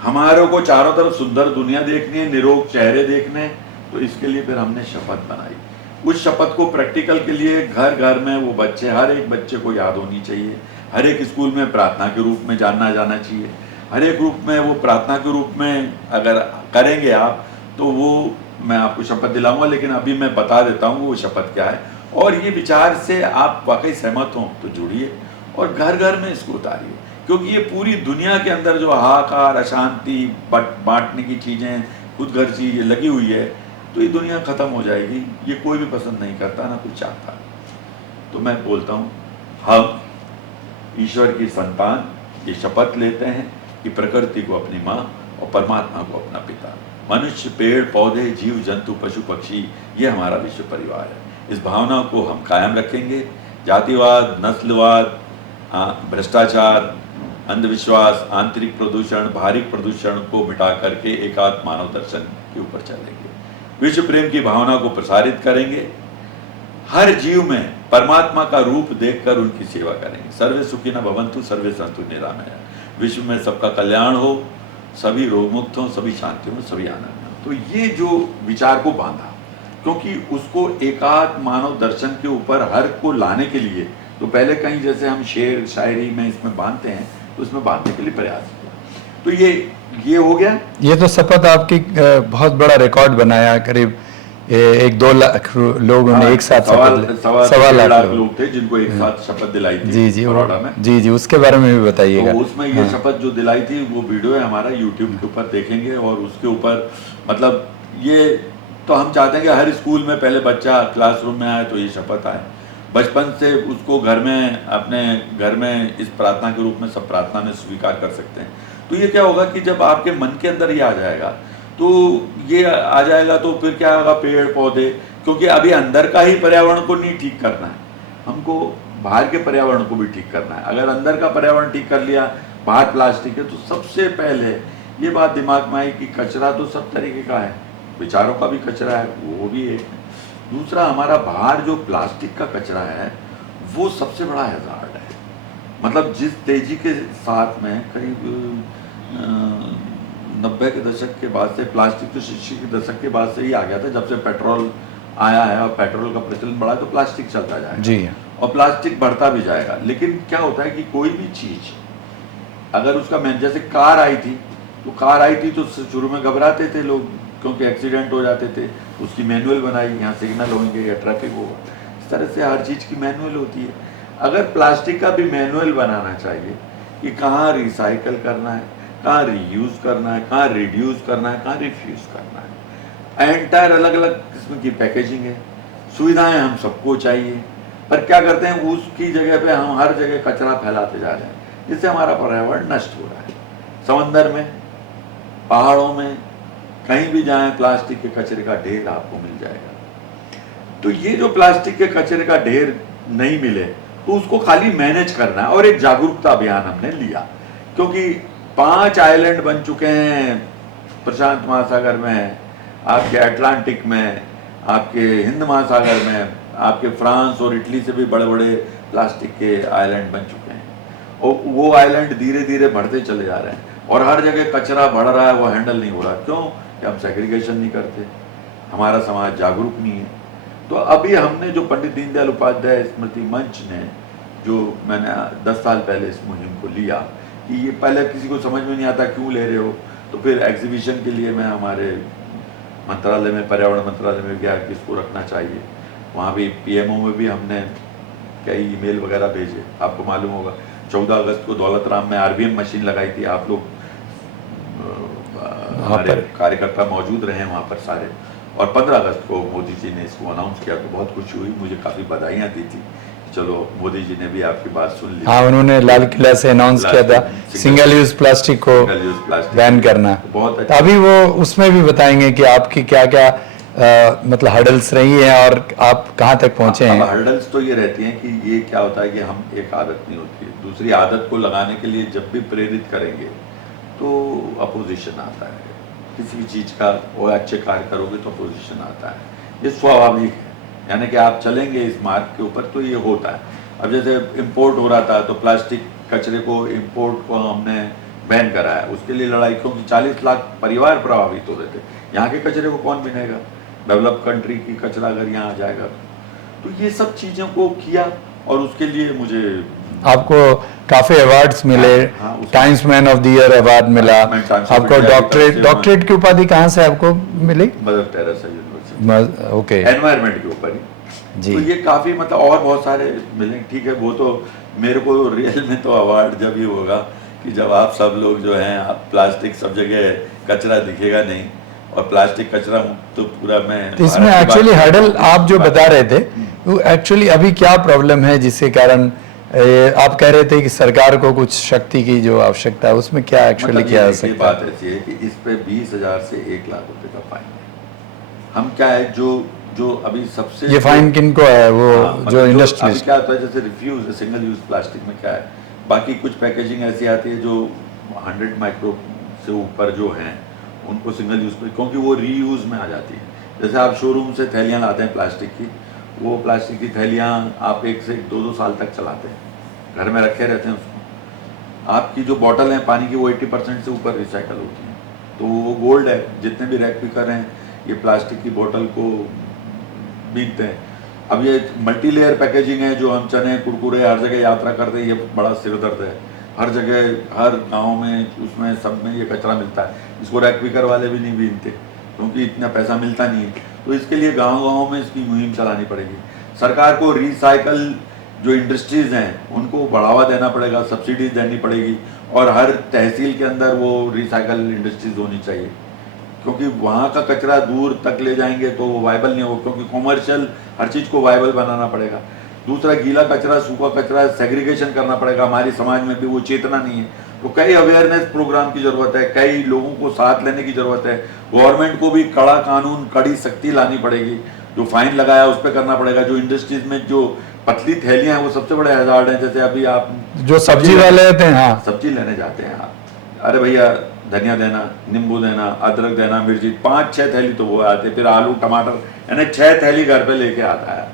हमारे को चारों तरफ सुंदर दुनिया देखनी है, निरोग चेहरे देखने, तो इसके लिए फिर हमने शपथ बनाई। उस शपथ को प्रैक्टिकल के लिए घर घर में वो बच्चे, हर एक बच्चे को याद होनी चाहिए, हर एक स्कूल में प्रार्थना के रूप में जाना जाना चाहिए, हर एक रूप में वो प्रार्थना के रूप में अगर करेंगे आप तो वो मैं आपको शपथ दिलाऊंगा, लेकिन अभी मैं बता देता हूँ वो शपथ क्या है। और ये विचार से आप वाकई सहमत हों तो जुड़िए और घर घर में इसको उतारिए, क्योंकि ये पूरी दुनिया के अंदर जो हाहाकार, अशांति, बांटने की चीज़ें, खुद गर्जी ये लगी हुई है, तो ये दुनिया खत्म हो जाएगी। ये कोई भी पसंद नहीं करता, ना कुछ चाहता। तो मैं बोलता हूँ, हम ईश्वर की संतान ये शपथ लेते हैं कि प्रकृति को अपनी माँ और परमात्मा को अपना पिता, मनुष्य, पेड़ पौधे, जीव जंतु, पशु पक्षी, ये हमारा विश्व परिवार है। इस भावना को हम कायम रखेंगे। जातिवाद, नस्लवाद, भ्रष्टाचार, अंधविश्वास, आंतरिक प्रदूषण, बाहरिक प्रदूषण को मिटा करके एकात्म मानव दर्शन के ऊपर चलेंगे। विश्व प्रेम की भावना को प्रसारित करेंगे। हर जीव में परमात्मा का रूप देखकर उनकी सेवा करेंगे। सर्वे सुखी न भवन्तु, सर्वे सन्तु निरामया। विश्व में सबका कल्याण हो, सभी रोग मुक्त हो, सभी शांति हो, सभी आनंद हो। तो ये जो विचार को बांधा, क्योंकि उसको एकात्म मानव दर्शन के ऊपर हर को लाने के लिए, तो पहले कहीं जैसे हम शेर शायरी में इसमें बांधते हैं, तो इसमें बांधने के लिए प्रयास किया। तो ये हो गया। ये तो शपथ आपकी बहुत बड़ा रिकॉर्ड बनाया, करीब 1-2 लाख लोगों ने एक साथ सवा लाख लोग थे जिनको एक साथ शपथ दिलाई थी। जी जी बड़ौदा में। जी जी, उसके बारे में भी बताइएगा। तो उसमें ये शपथ जो दिलाई थी, वो वीडियो है हमारा यूट्यूब के ऊपर देखेंगे, और उसके ऊपर मतलब ये तो हम चाहते हैं कि हर स्कूल में पहले बच्चा क्लासरूम में आए तो ये शपथ आए, बचपन से उसको घर में, अपने घर में इस प्रार्थना के रूप में सब प्रार्थना में स्वीकार कर सकते हैं। तो ये क्या होगा कि जब आपके मन के अंदर ये आ जाएगा, तो ये आ जाएगा, तो फिर क्या होगा, पेड़ पौधे, क्योंकि अभी अंदर का ही पर्यावरण को नहीं ठीक करना है, हमको बाहर के पर्यावरण को भी ठीक करना है। अगर अंदर का पर्यावरण ठीक कर लिया, बाहर प्लास्टिक है, तो सबसे पहले ये बात दिमाग में आई कि कचरा तो सब तरीके का है, विचारों का भी कचरा है, वो भी एक। दूसरा, हमारा बाहर जो प्लास्टिक का कचरा है वो सबसे बड़ा हैजार्ड है। मतलब जिस तेजी के साथ में करीब 90 के दशक के बाद से, प्लास्टिक तो 80 के दशक के बाद से ही आ गया था, जब से पेट्रोल आया है और पेट्रोल का प्रचलन बढ़ा, तो प्लास्टिक चलता जाएगा जी, और प्लास्टिक बढ़ता भी जाएगा। लेकिन क्या होता है कि कोई भी चीज़ अगर उसका जैसे कार आई थी, तो शुरू में घबराते थे लोग, क्योंकि एक्सीडेंट हो जाते थे। उसकी मैनुअल बनाई, यहाँ सिग्नल होंगे या ट्रैफिक होगा, इस तरह से हर चीज़ की मैनुअल होती है। अगर प्लास्टिक का भी मैनुअल बनाना चाहिए कि कहाँ रिसाइकल करना है, कहाँ रीयूज़ करना है, कहाँ रिड्यूस करना है, कहाँ रिफ्यूज़ करना है। एंटायर अलग अलग किस्म की पैकेजिंग है, सुविधाएं हम सबको चाहिए, पर क्या करते हैं, उसकी जगह पे हम हर जगह कचरा फैलाते जा रहे हैं, जिससे हमारा पर्यावरण नष्ट हो रहा है। समंदर में, पहाड़ों में, कहीं भी जाएं, प्लास्टिक के कचरे का ढेर आपको मिल जाएगा। तो ये जो प्लास्टिक के कचरे का ढेर नहीं मिले, तो उसको खाली मैनेज करना है। और एक जागरूकता अभियान हमने लिया, क्योंकि 5 आइलैंड बन चुके हैं प्रशांत महासागर में, आपके अटलांटिक में, आपके हिंद महासागर में, आपके फ्रांस और इटली से भी बड़े बड़े प्लास्टिक के आइलैंड बन चुके हैं, और वो आइलैंड धीरे धीरे बढ़ते चले जा रहे हैं, और हर जगह कचरा बढ़ रहा है, वो हैंडल नहीं हो रहा। क्यों? कि हम सेग्रीगेशन नहीं करते, हमारा समाज जागरूक नहीं है। तो अभी हमने जो पंडित दीनदयाल उपाध्याय स्मृति मंच ने, जो मैंने 10 साल पहले इस मुहिम को लिया कि ये पहले किसी को समझ में नहीं आता क्यों ले रहे हो, तो फिर एग्जीबिशन के लिए मैं हमारे मंत्रालय में, पर्यावरण मंत्रालय में गया कि इसको रखना चाहिए। वहाँ भी पीएमओ में भी हमने कई ईमेल वगैरह भेजे। आपको मालूम होगा 14 अगस्त को दौलत राम में आरबीएम मशीन लगाई थी, आप लोग हमारे कार्यकर्ता मौजूद रहे वहाँ पर सारे, और 15 अगस्त को मोदी जी ने इसको अनाउंस किया, तो बहुत खुशी हुई, मुझे काफ़ी बधाइयाँ दी थी। चलो मोदी जी ने भी आपकी बात सुन ली। हाँ, उन्होंने लाल किला से अनाउंस किया था सिंगल यूज प्लास्टिक को बैन करना। बहुत अच्छा। अभी वो उसमें भी बताएंगे कि आपकी क्या क्या मतलब हर्डल्स रही हैं और आप कहाँ तक पहुँचे हैं। हर्डल्स तो ये रहती हैं कि ये क्या होता है कि हम एक आदत नहीं होती है, दूसरी आदत को लगाने के लिए जब भी प्रेरित करेंगे तो अपोजिशन आता है। किसी भी चीज़ का वो अच्छे कार्य करोगे तो अपोजिशन आता है, ये स्वाभाविक है। यानी कि आप चलेंगे इस मार्ग के ऊपर तो ये होता है। अब जैसे इंपोर्ट हो रहा था तो प्लास्टिक कचरे को, इंपोर्ट को हमने बैन कराया, उसके लिए लड़ाई, क्योंकि 40 लाख परिवार प्रभावित हो रहे थे। यहाँ के कचरे को कौन बिनेगा, डेवलप कंट्री की कचरा अगर यहाँ आ जाएगा तो ये सब चीज़ों को किया, और उसके लिए मुझे आपको काफी अवार्ड्स मिले। Times man of the year award मिला आपको, डॉक्टरेट की उपाधि कहाँ से आपको मिली? Mother Teresa university, okay, environment के ऊपर जी। तो ये काफ़ी मतलब और बहुत सारे मिले। ठीक है, वो तो मेरे को रियल में तो अवार्ड जब ये होगा कि जब आप सब लोग जो हैं, आप प्लास्टिक सब जगह कचरा दिखेगा नहीं, और प्लास्टिक कचरा तो पूरा मैं इसमें एक्चुअली हर्डल आप जो बता रहे थे वो एक्चुअली अभी क्या प्रॉब्लम है जिसके कारण आप कह रहे थे कि सरकार को कुछ शक्ति की जो आवश्यकता है, उसमें क्या एक्चुअली क्या हो सकता है? बात ऐसी है कि इस पे 20,000 से 1 लाख रुपए का फाइन है। हम क्या है जो अभी सबसे ये फाइन किनको है? वो जो इंडस्ट्रीज क्या होता है, जैसे रिफ्यूज है, सिंगल यूज प्लास्टिक में क्या है, बाकी कुछ पैकेजिंग ऐसी आती है जो 100 माइक्रो से ऊपर जो हैं उनको सिंगल यूज पे, क्योंकि वो रीयूज में आ जाती है। जैसे आप शोरूम से थैलियाँ लाते हैं प्लास्टिक की, वो प्लास्टिक की थैलियाँ आप 1 से 2 साल तक चलाते हैं, घर में रखे रहते हैं उसको। आपकी जो बॉटल है पानी की, वो 80% से ऊपर रिसाइकल होती है, तो वो गोल्ड है। जितने भी रैक पिकर हैं ये प्लास्टिक की बोतल को बीनते हैं। अब ये मल्टी लेयर पैकेजिंग है, जो हम चने कुरकुरे हर जगह यात्रा करते हैं, ये बड़ा सिरदर्द है। हर जगह, हर गांव में, उसमें सब में ये कचरा मिलता है, इसको रैक पिकर वाले भी नहीं बीनते क्योंकि इतना पैसा मिलता नहीं है। तो इसके लिए गांव-गांव में इसकी मुहिम चलानी पड़ेगी। सरकार को रिसाइकल जो इंडस्ट्रीज़ हैं उनको बढ़ावा देना पड़ेगा, सब्सिडीज देनी पड़ेगी, और हर तहसील के अंदर वो रिसाइकल इंडस्ट्रीज होनी चाहिए, क्योंकि वहाँ का कचरा दूर तक ले जाएंगे तो वो वायबल नहीं होगा, क्योंकि कॉमर्शियल हर चीज़ को वायबल बनाना पड़ेगा। दूसरा, गीला कचरा, सूखा कचरा सेग्रीगेशन करना पड़ेगा। हमारी समाज में भी वो चेतना नहीं है, तो कई अवेयरनेस प्रोग्राम की ज़रूरत है, कई लोगों को साथ लेने की ज़रूरत है। गवर्नमेंट को भी कड़ा कानून, कड़ी सख्ती लानी पड़ेगी, जो फाइन लगाया उस पर करना पड़ेगा। जो इंडस्ट्रीज में जो पतली थैलियाँ हैं वो सबसे बड़े हज़ार्ड हैं। जैसे अभी आप जो सब्जी वाले होते हैं, हाँ, सब्जी लेने जाते हैं आप, अरे भैया धनिया देना, नींबू देना, अदरक देना, मिर्ची, 5-6 थैली तो वो आते, फिर आलू टमाटर, यानी 6 थैली घर पे लेके आता है,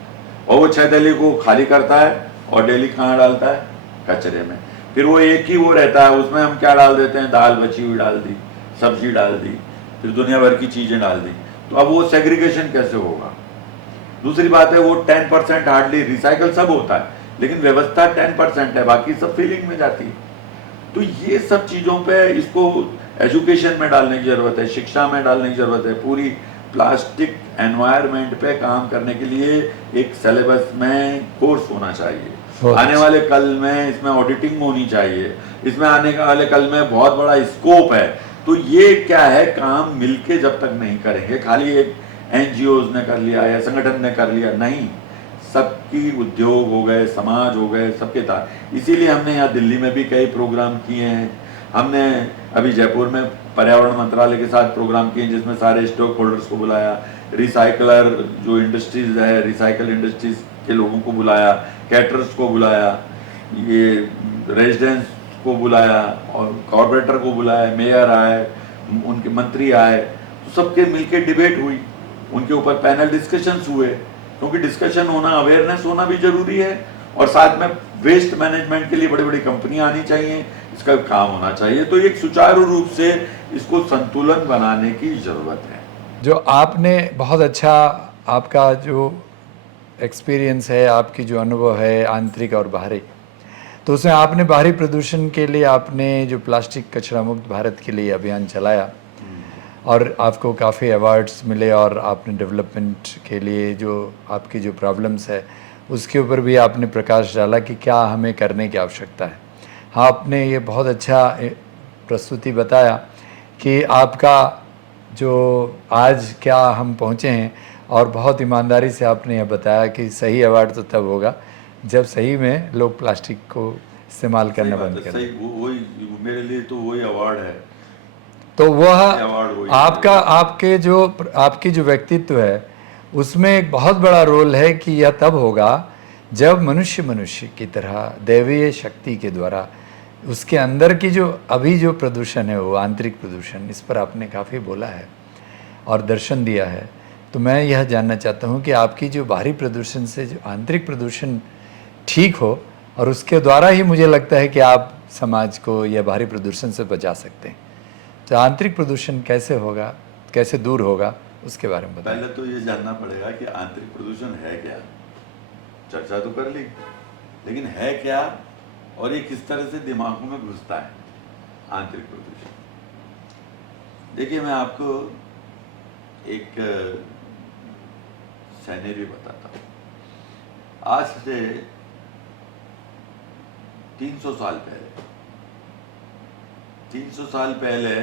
और वो 6 थैली को खाली करता है और डेली कहाँ डालता है? कचरे में। फिर वो एक ही वो रहता है, उसमें हम क्या डाल देते हैं? दाल बची हुई डाल दी, सब्जी डाल दी, फिर दुनिया भर की चीज़ें डाल दी। तो अब वो सेग्रीगेशन कैसे होगा? दूसरी बात है, वो 10% हार्डली रिसाइकल सब होता है, लेकिन व्यवस्था 10% है, बाकी सब फीलिंग में जाती है। तो ये सब चीज़ों पे इसको एजुकेशन में डालने की ज़रूरत है, शिक्षा में डालने की ज़रूरत है। पूरी प्लास्टिक एनवायरनमेंट पे काम करने के लिए एक सिलेबस में कोर्स होना चाहिए। आने वाले कल में इसमें ऑडिटिंग होनी चाहिए, इसमें आने वाले कल में बहुत बड़ा स्कोप है। तो ये क्या है, काम मिलके जब तक नहीं करेंगे, खाली एक NGOs ने कर लिया या संगठन ने कर लिया, नहीं, सबकी उद्योग हो गए, समाज हो गए, सबके था। इसीलिए हमने यहाँ दिल्ली में भी कई प्रोग्राम किए हैं। हमने अभी जयपुर में पर्यावरण मंत्रालय के साथ प्रोग्राम किए जिसमें सारे स्टॉक होल्डर्स को बुलाया, रिसाइकलर जो इंडस्ट्रीज है, रिसाइकल इंडस्ट्रीज के लोगों को बुलाया, कैटरर्स को बुलाया, ये रेजिडेंट्स को बुलाया, और कॉर्पोरेटर को बुलाया, मेयर आए, उनके मंत्री आए, तो सबके मिलके डिबेट हुई, उनके ऊपर पैनल डिस्कशंस हुए, क्योंकि डिस्कशन होना, अवेयरनेस होना भी जरूरी है। और साथ में वेस्ट मैनेजमेंट के लिए बड़ी बड़ी कंपनियां आनी चाहिए, इसका काम होना चाहिए। तो एक सुचारू रूप से इसको संतुलन बनाने की जरूरत है। जो आपने बहुत अच्छा, आपका जो एक्सपीरियंस है, आपकी जो अनुभव है आंतरिक और बाहरी, तो उसमें आपने बाहरी प्रदूषण के लिए आपने जो प्लास्टिक कचरा मुक्त भारत के लिए अभियान चलाया और आपको काफ़ी अवार्ड्स मिले और आपने डेवलपमेंट के लिए जो आपकी जो प्रॉब्लम्स है उसके ऊपर भी आपने प्रकाश डाला कि क्या हमें करने की आवश्यकता है। हाँ, आपने ये बहुत अच्छा प्रस्तुति बताया कि आपका जो आज क्या हम पहुँचे हैं, और बहुत ईमानदारी से आपने यह बताया कि सही अवार्ड तो तब होगा जब सही में लोग प्लास्टिक को इस्तेमाल सही करना बात बंद है, कर सही दें। वही मेरे लिए तो वही अवार्ड है, तो वह असली अवार्ड वही है मेरे आपका लिए। आपकी जो व्यक्तित्व है उसमें एक बहुत बड़ा रोल है कि यह तब होगा जब मनुष्य मनुष्य की तरह दैवीय शक्ति के द्वारा उसके अंदर की जो अभी जो प्रदूषण है वो आंतरिक प्रदूषण, इस पर आपने काफ़ी बोला है और दर्शन दिया है। तो मैं यह जानना चाहता हूँ कि आपकी जो बाहरी प्रदूषण से जो आंतरिक प्रदूषण ठीक हो, और उसके द्वारा ही मुझे लगता है कि आप समाज को या बाहरी प्रदूषण से बचा सकते हैं। तो आंतरिक प्रदूषण कैसे होगा, कैसे दूर होगा, उसके बारे में बताएं। पहले तो ये जानना पड़ेगा कि आंतरिक प्रदूषण है क्या। चर्चा तो कर ली, लेकिन है क्या और ये किस तरह से दिमागों में घुसता है आंतरिक प्रदूषण। देखिए, मैं आपको एक सिनेरियो बताता हूँ। आज से 300 साल पहले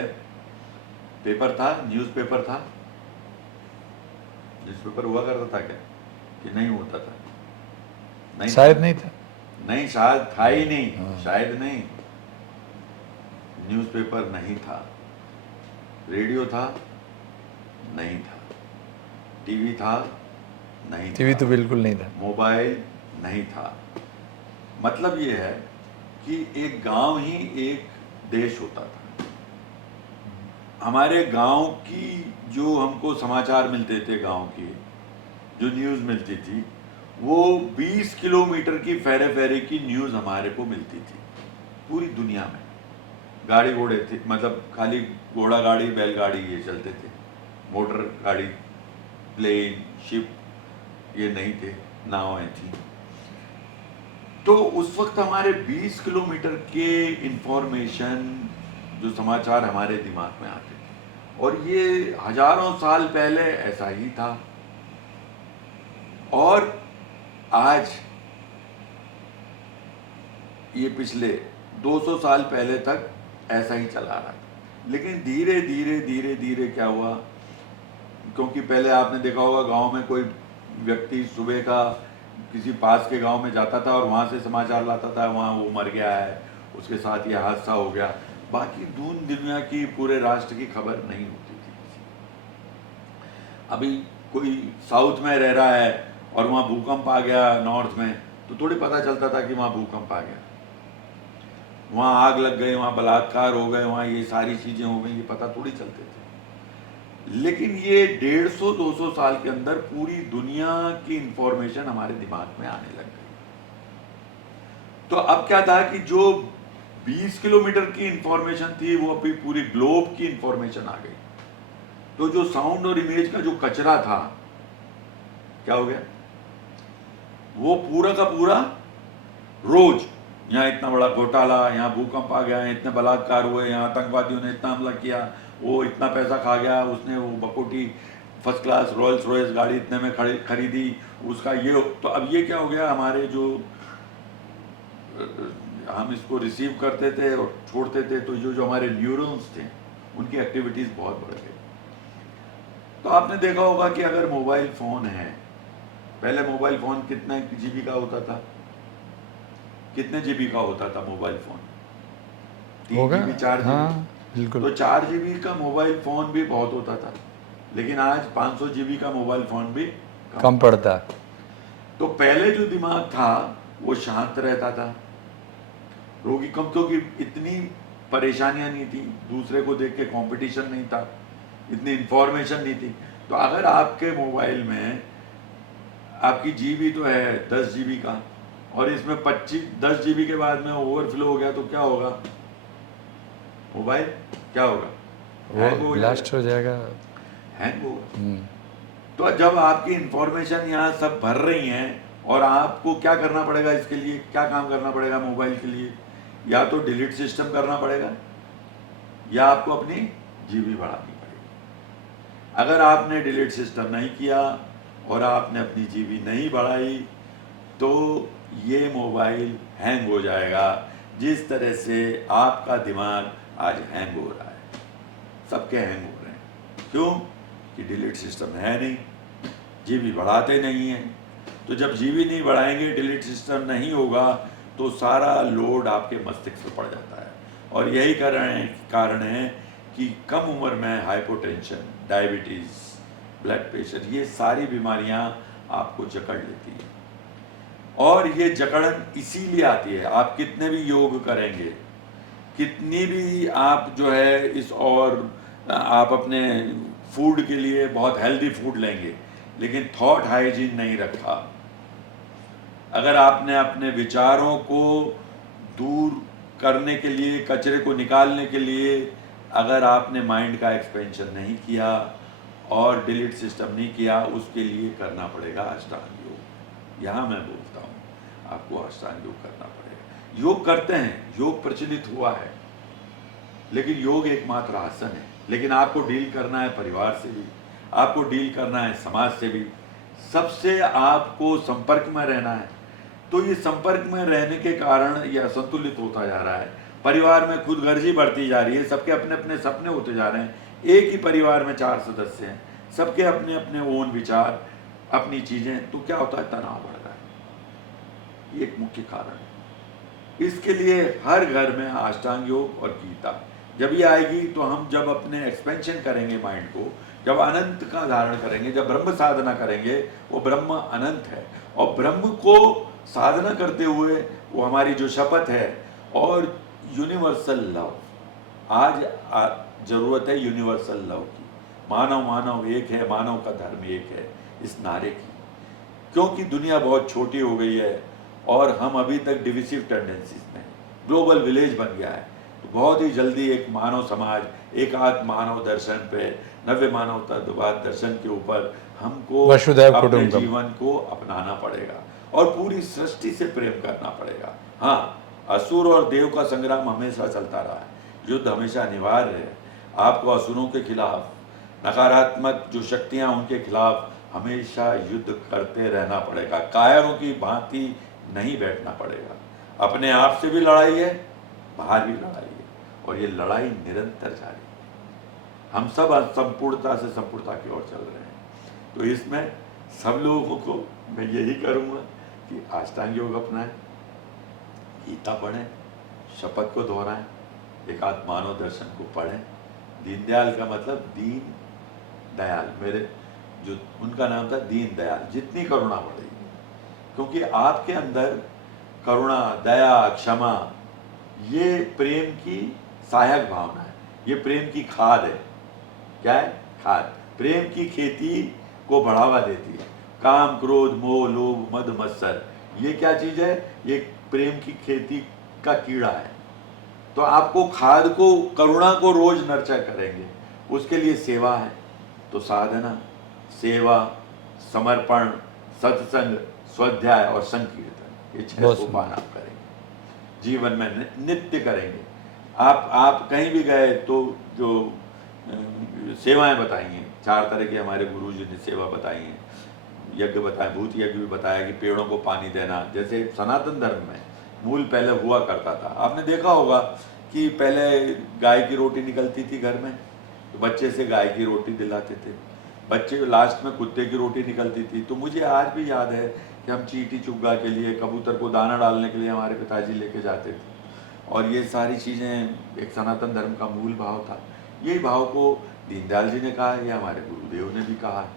पेपर था, न्यूज़पेपर था। न्यूज़पेपर हुआ करता था क्या कि नहीं होता था? नहीं, शायद नहीं था। नहीं, शायद था ही नहीं, हाँ। शायद नहीं। न्यूज़पेपर नहीं था, रेडियो था नहीं था, टीवी था नहीं टीवी था, तो बिल्कुल नहीं था। मोबाइल नहीं था। मतलब ये है कि एक गांव ही एक देश होता था। हमारे गांव की जो हमको समाचार मिलते थे, गांव की जो न्यूज़ मिलती थी, वो 20 किलोमीटर की फेरे फेरे की न्यूज़ हमारे को मिलती थी पूरी दुनिया में। गाड़ी घोड़े थे, मतलब खाली घोड़ा गाड़ी बैलगाड़ी ये चलते थे, मोटर गाड़ी, प्लेन, शिप ये नहीं थे, नावें थी। तो उस वक्त हमारे 20 किलोमीटर के इंफॉर्मेशन जो समाचार हमारे दिमाग में आते थे, और ये हजारों साल पहले ऐसा ही था। और आज ये पिछले 200 साल पहले तक ऐसा ही चला रहा था। लेकिन धीरे धीरे धीरे धीरे क्या हुआ, क्योंकि पहले आपने देखा होगा गांव में कोई व्यक्ति सुबह का किसी पास के गांव में जाता था और वहां से समाचार लाता था, वहां वो मर गया है, उसके साथ ये हादसा हो गया। बाकी दुनिया की, पूरे राष्ट्र की खबर नहीं होती थी। अभी कोई साउथ में रह रहा है और वहाँ भूकंप आ गया नॉर्थ में, तो थोड़ी पता चलता था कि वहाँ भूकंप आ गया, वहाँ आग लग गई, वहाँ बलात्कार हो गए, वहाँ ये सारी चीज़ें हो गई, ये पता थोड़ी चलते थे। लेकिन ये 150-200 साल के अंदर पूरी दुनिया की इंफॉर्मेशन हमारे दिमाग में आने लग गई। तो अब क्या था कि जो 20 किलोमीटर की इंफॉर्मेशन थी वो अभी पूरी ग्लोब की इंफॉर्मेशन आ गई। तो जो साउंड और इमेज का जो कचरा था, क्या हो गया, वो पूरा का पूरा रोज यहाँ इतना बड़ा घोटाला, यहाँ भूकंप आ गया, इतने बलात्कार हुए, यहाँ आतंकवादियों ने इतना हमला किया, वो इतना पैसा खा गया, उसने वो बकोटी फर्स्ट क्लास रॉयल्स रॉयल्स गाड़ी इतने में खरीदी, उसका ये। तो अब ये क्या हो गया, हमारे जो हम इसको रिसीव करते थे और छोड़ते थे, तो जो हमारे न्यूरॉन्स थे उनकी एक्टिविटीज बहुत बढ़ गई। तो आपने देखा होगा कि अगर मोबाइल फोन है, पहले मोबाइल फोन कितने जीबी का होता था? कितने जीबी का होता था मोबाइल फोन? 3 GB, 4 GB. हाँ, बिल्कुल। तो 4 जीबी का मोबाइल फोन भी बहुत होता था, लेकिन आज 500 जीबी का मोबाइल फोन भी कम पड़ता। तो पहले जो दिमाग था वो शांत रहता था, रोगी कम, क्योंकि इतनी परेशानियां नहीं थी, दूसरे को देख के कंपटीशन नहीं था, इतनी इंफॉर्मेशन नहीं थी। तो अगर आपके मोबाइल में आपकी जीबी तो है 10 जीबी का, और इसमें 10 जीबी के बाद में ओवरफ्लो हो गया, तो क्या होगा? मोबाइल क्या होगा? वो ब्लास्ट हो जाएगा। हैंग होगा। तो जब आपकी इंफॉर्मेशन यहाँ सब भर रही हैं और आपको क्या करना पड़ेगा इसके लिए, क्या काम करना पड़ेगा मोबाइल के लिए? या तो डिलीट सिस्टम करना पड़ेगा या आपको अपनी जीबी बढ़ानी पड़ेगी। अगर आपने डिलीट सिस्टम नहीं किया और आपने अपनी जीबी नहीं बढ़ाई तो ये मोबाइल हैंग हो जाएगा, जिस तरह से आपका दिमाग आज हैंग हो रहा है। सबके हैंग हो रहे हैं, क्यों कि डिलीट सिस्टम है नहीं, जीबी बढ़ाते नहीं हैं। तो जब जीबी नहीं बढ़ाएंगे, डिलीट सिस्टम नहीं होगा, तो सारा लोड आपके मस्तिष्क पर पड़ जाता है। और यही कारण है कि कम उम्र में हाइपोटेंशन, डायबिटीज़, ब्लड प्रेशर, ये सारी बीमारियां आपको जकड़ लेती हैं। और ये जकड़न इसीलिए आती है, आप कितने भी योग करेंगे, कितनी भी आप जो है इस और आप अपने फूड के लिए बहुत हेल्दी फूड लेंगे, लेकिन थॉट हाइजीन नहीं रखा, अगर आपने अपने विचारों को दूर करने के लिए, कचरे को निकालने के लिए अगर आपने माइंड का एक्सपेंशन नहीं किया और डिलीट सिस्टम नहीं किया, उसके लिए करना पड़ेगा अष्टांग योग। यहाँ मैं बोलता हूँ आपको अष्टांग योग करना पड़ेगा। योग करते हैं, योग प्रचलित हुआ है, लेकिन योग एकमात्र आसन है। लेकिन आपको डील करना है परिवार से भी, आपको डील करना है समाज से भी, सबसे आपको संपर्क में रहना है। तो ये संपर्क में रहने के कारण ये असंतुलित होता जा रहा है। परिवार में खुदगर्जी बढ़ती जा रही है, सबके अपने अपने सपने होते जा रहे हैं। एक ही परिवार में 4 सदस्य हैं, सबके अपने अपने ओन विचार, अपनी चीजें, तो क्या होता है, तनाव बढ़ रहा है। ये एक मुख्य कारण है। इसके लिए हर घर में अष्टांग योग और गीता जब ये आएगी, तो हम जब अपने एक्सपेंशन करेंगे माइंड को, जब अनंत का धारण करेंगे, जब ब्रह्म साधना करेंगे, वो ब्रह्म अनंत है, और ब्रह्म को साधना करते हुए वो हमारी जो शपथ है, और यूनिवर्सल लव, आज जरूरत है यूनिवर्सल लव की। मानव मानव एक है, मानव का धर्म एक है, इस नारे की। क्योंकि दुनिया बहुत छोटी हो गई है और हम अभी तक डिविसिव टेंडेंसीज में, ग्लोबल विलेज बन गया है। तो बहुत ही जल्दी एक मानव समाज, एकात्म मानव दर्शन पे, नव्य मानवतावाद दर्शन के ऊपर हमको वसुधैव अपने कुटुंबकम जीवन को अपनाना पड़ेगा और पूरी सृष्टि से प्रेम करना पड़ेगा। हाँ, असुर और देव का संग्राम हमेशा चलता रहा है, युद्ध हमेशा अनिवार्य है। आपको असुरों के खिलाफ, नकारात्मक जो शक्तियां, उनके खिलाफ हमेशा युद्ध करते रहना पड़ेगा। कायरों की भांति नहीं बैठना पड़ेगा। अपने आप से भी लड़ाई है, बाहर भी लड़ाई है, और ये लड़ाई निरंतर जारी है। हम सब संपूर्णता से संपूर्णता की ओर चल रहे हैं। तो इसमें सब लोगों को मैं यही करूँगा कि अष्टांग योग अपनाएं, गीता पढ़ें, शपथ को दोहराएं, एकात्म मानव दर्शन को पढ़ें। दीनदयाल का मतलब दीन दयाल, मेरे जो उनका नाम था दीन दयाल, जितनी करुणा बढ़ेगी, क्योंकि आपके अंदर करुणा, दया, क्षमा, ये प्रेम की सहायक भावना है, ये प्रेम की खाद है। क्या है? खाद। प्रेम की खेती को बढ़ावा देती है। काम, क्रोध, मोह, लोभ, मद, मत्सर, ये क्या चीज है? ये प्रेम की खेती का कीड़ा है। तो आपको खाद को, करुणा को रोज नर्चर करेंगे, उसके लिए सेवा है। तो साधना, सेवा, समर्पण, सत्संग, स्वाध्याय और संकीर्तन, ये 6 सोपान आप करेंगे, जीवन में नित्य करेंगे। आप कहीं भी गए तो जो सेवाएं बताई हैं, 4 तरह की हमारे गुरु जी ने सेवा बताई हैं। यज्ञ बताए, भूत यज्ञ भी बताया कि पेड़ों को पानी देना। जैसे सनातन धर्म में मूल पहले हुआ करता था, आपने देखा होगा कि पहले गाय की रोटी निकलती थी घर में, तो बच्चे से गाय की रोटी दिलाते थे, बच्चे लास्ट में कुत्ते की रोटी निकलती थी। तो मुझे आज भी याद है कि हम चींटी चुग्गा के लिए, कबूतर को दाना डालने के लिए हमारे पिताजी लेके जाते थे, और ये सारी चीज़ें एक सनातन धर्म का मूल भाव था। यही भाव को दीनदयाल जी ने कहा है, या हमारे गुरुदेव ने भी कहा है,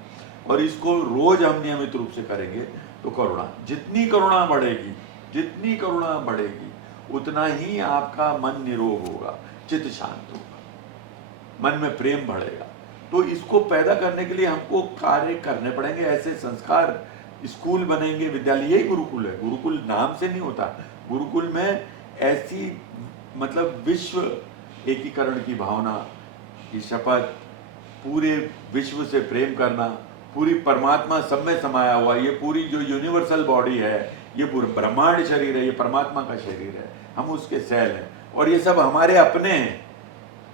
और इसको रोज हम नियमित रूप से करेंगे तो करुणा, जितनी करुणा बढ़ेगी, जितनी करुणा बढ़ेगी, उतना ही आपका मन निरोग होगा, चित्त शांत होगा, मन में प्रेम बढ़ेगा। तो इसको पैदा करने के लिए हमको कार्य करने पड़ेंगे। ऐसे संस्कार, स्कूल बनेंगे, विद्यालय, यही गुरुकुल है। गुरुकुल नाम से नहीं होता, गुरुकुल में ऐसी मतलब विश्व एकीकरण की भावना की शपथ, पूरे विश्व से प्रेम करना, पूरी परमात्मा सब में समाया हुआ, ये पूरी जो यूनिवर्सल बॉडी है, ये पूरा ब्रह्मांड शरीर है, ये परमात्मा का शरीर है, हम उसके सेल हैं, और ये सब हमारे अपने हैं,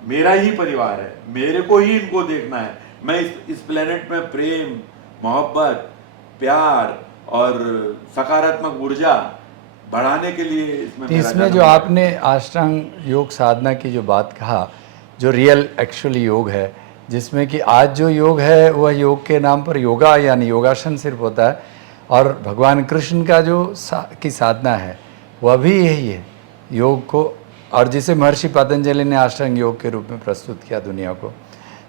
मेरा ही परिवार है, मेरे को ही इनको देखना है। मैं इस प्लेनेट में प्रेम, मोहब्बत, प्यार और सकारात्मक ऊर्जा बढ़ाने के लिए इसमें तो मेरा इसमें जन्म जो है। आपने अष्टांग योग साधना की जो बात कहा, जो रियल एक्चुअली योग है, जिसमें कि आज जो योग है वह योग के नाम पर योगा यानी योगासन सिर्फ होता है, और भगवान कृष्ण का जो की साधना है वह भी यही है योग को, और जिसे महर्षि पतंजलि ने अष्टांग योग के रूप में प्रस्तुत किया दुनिया को।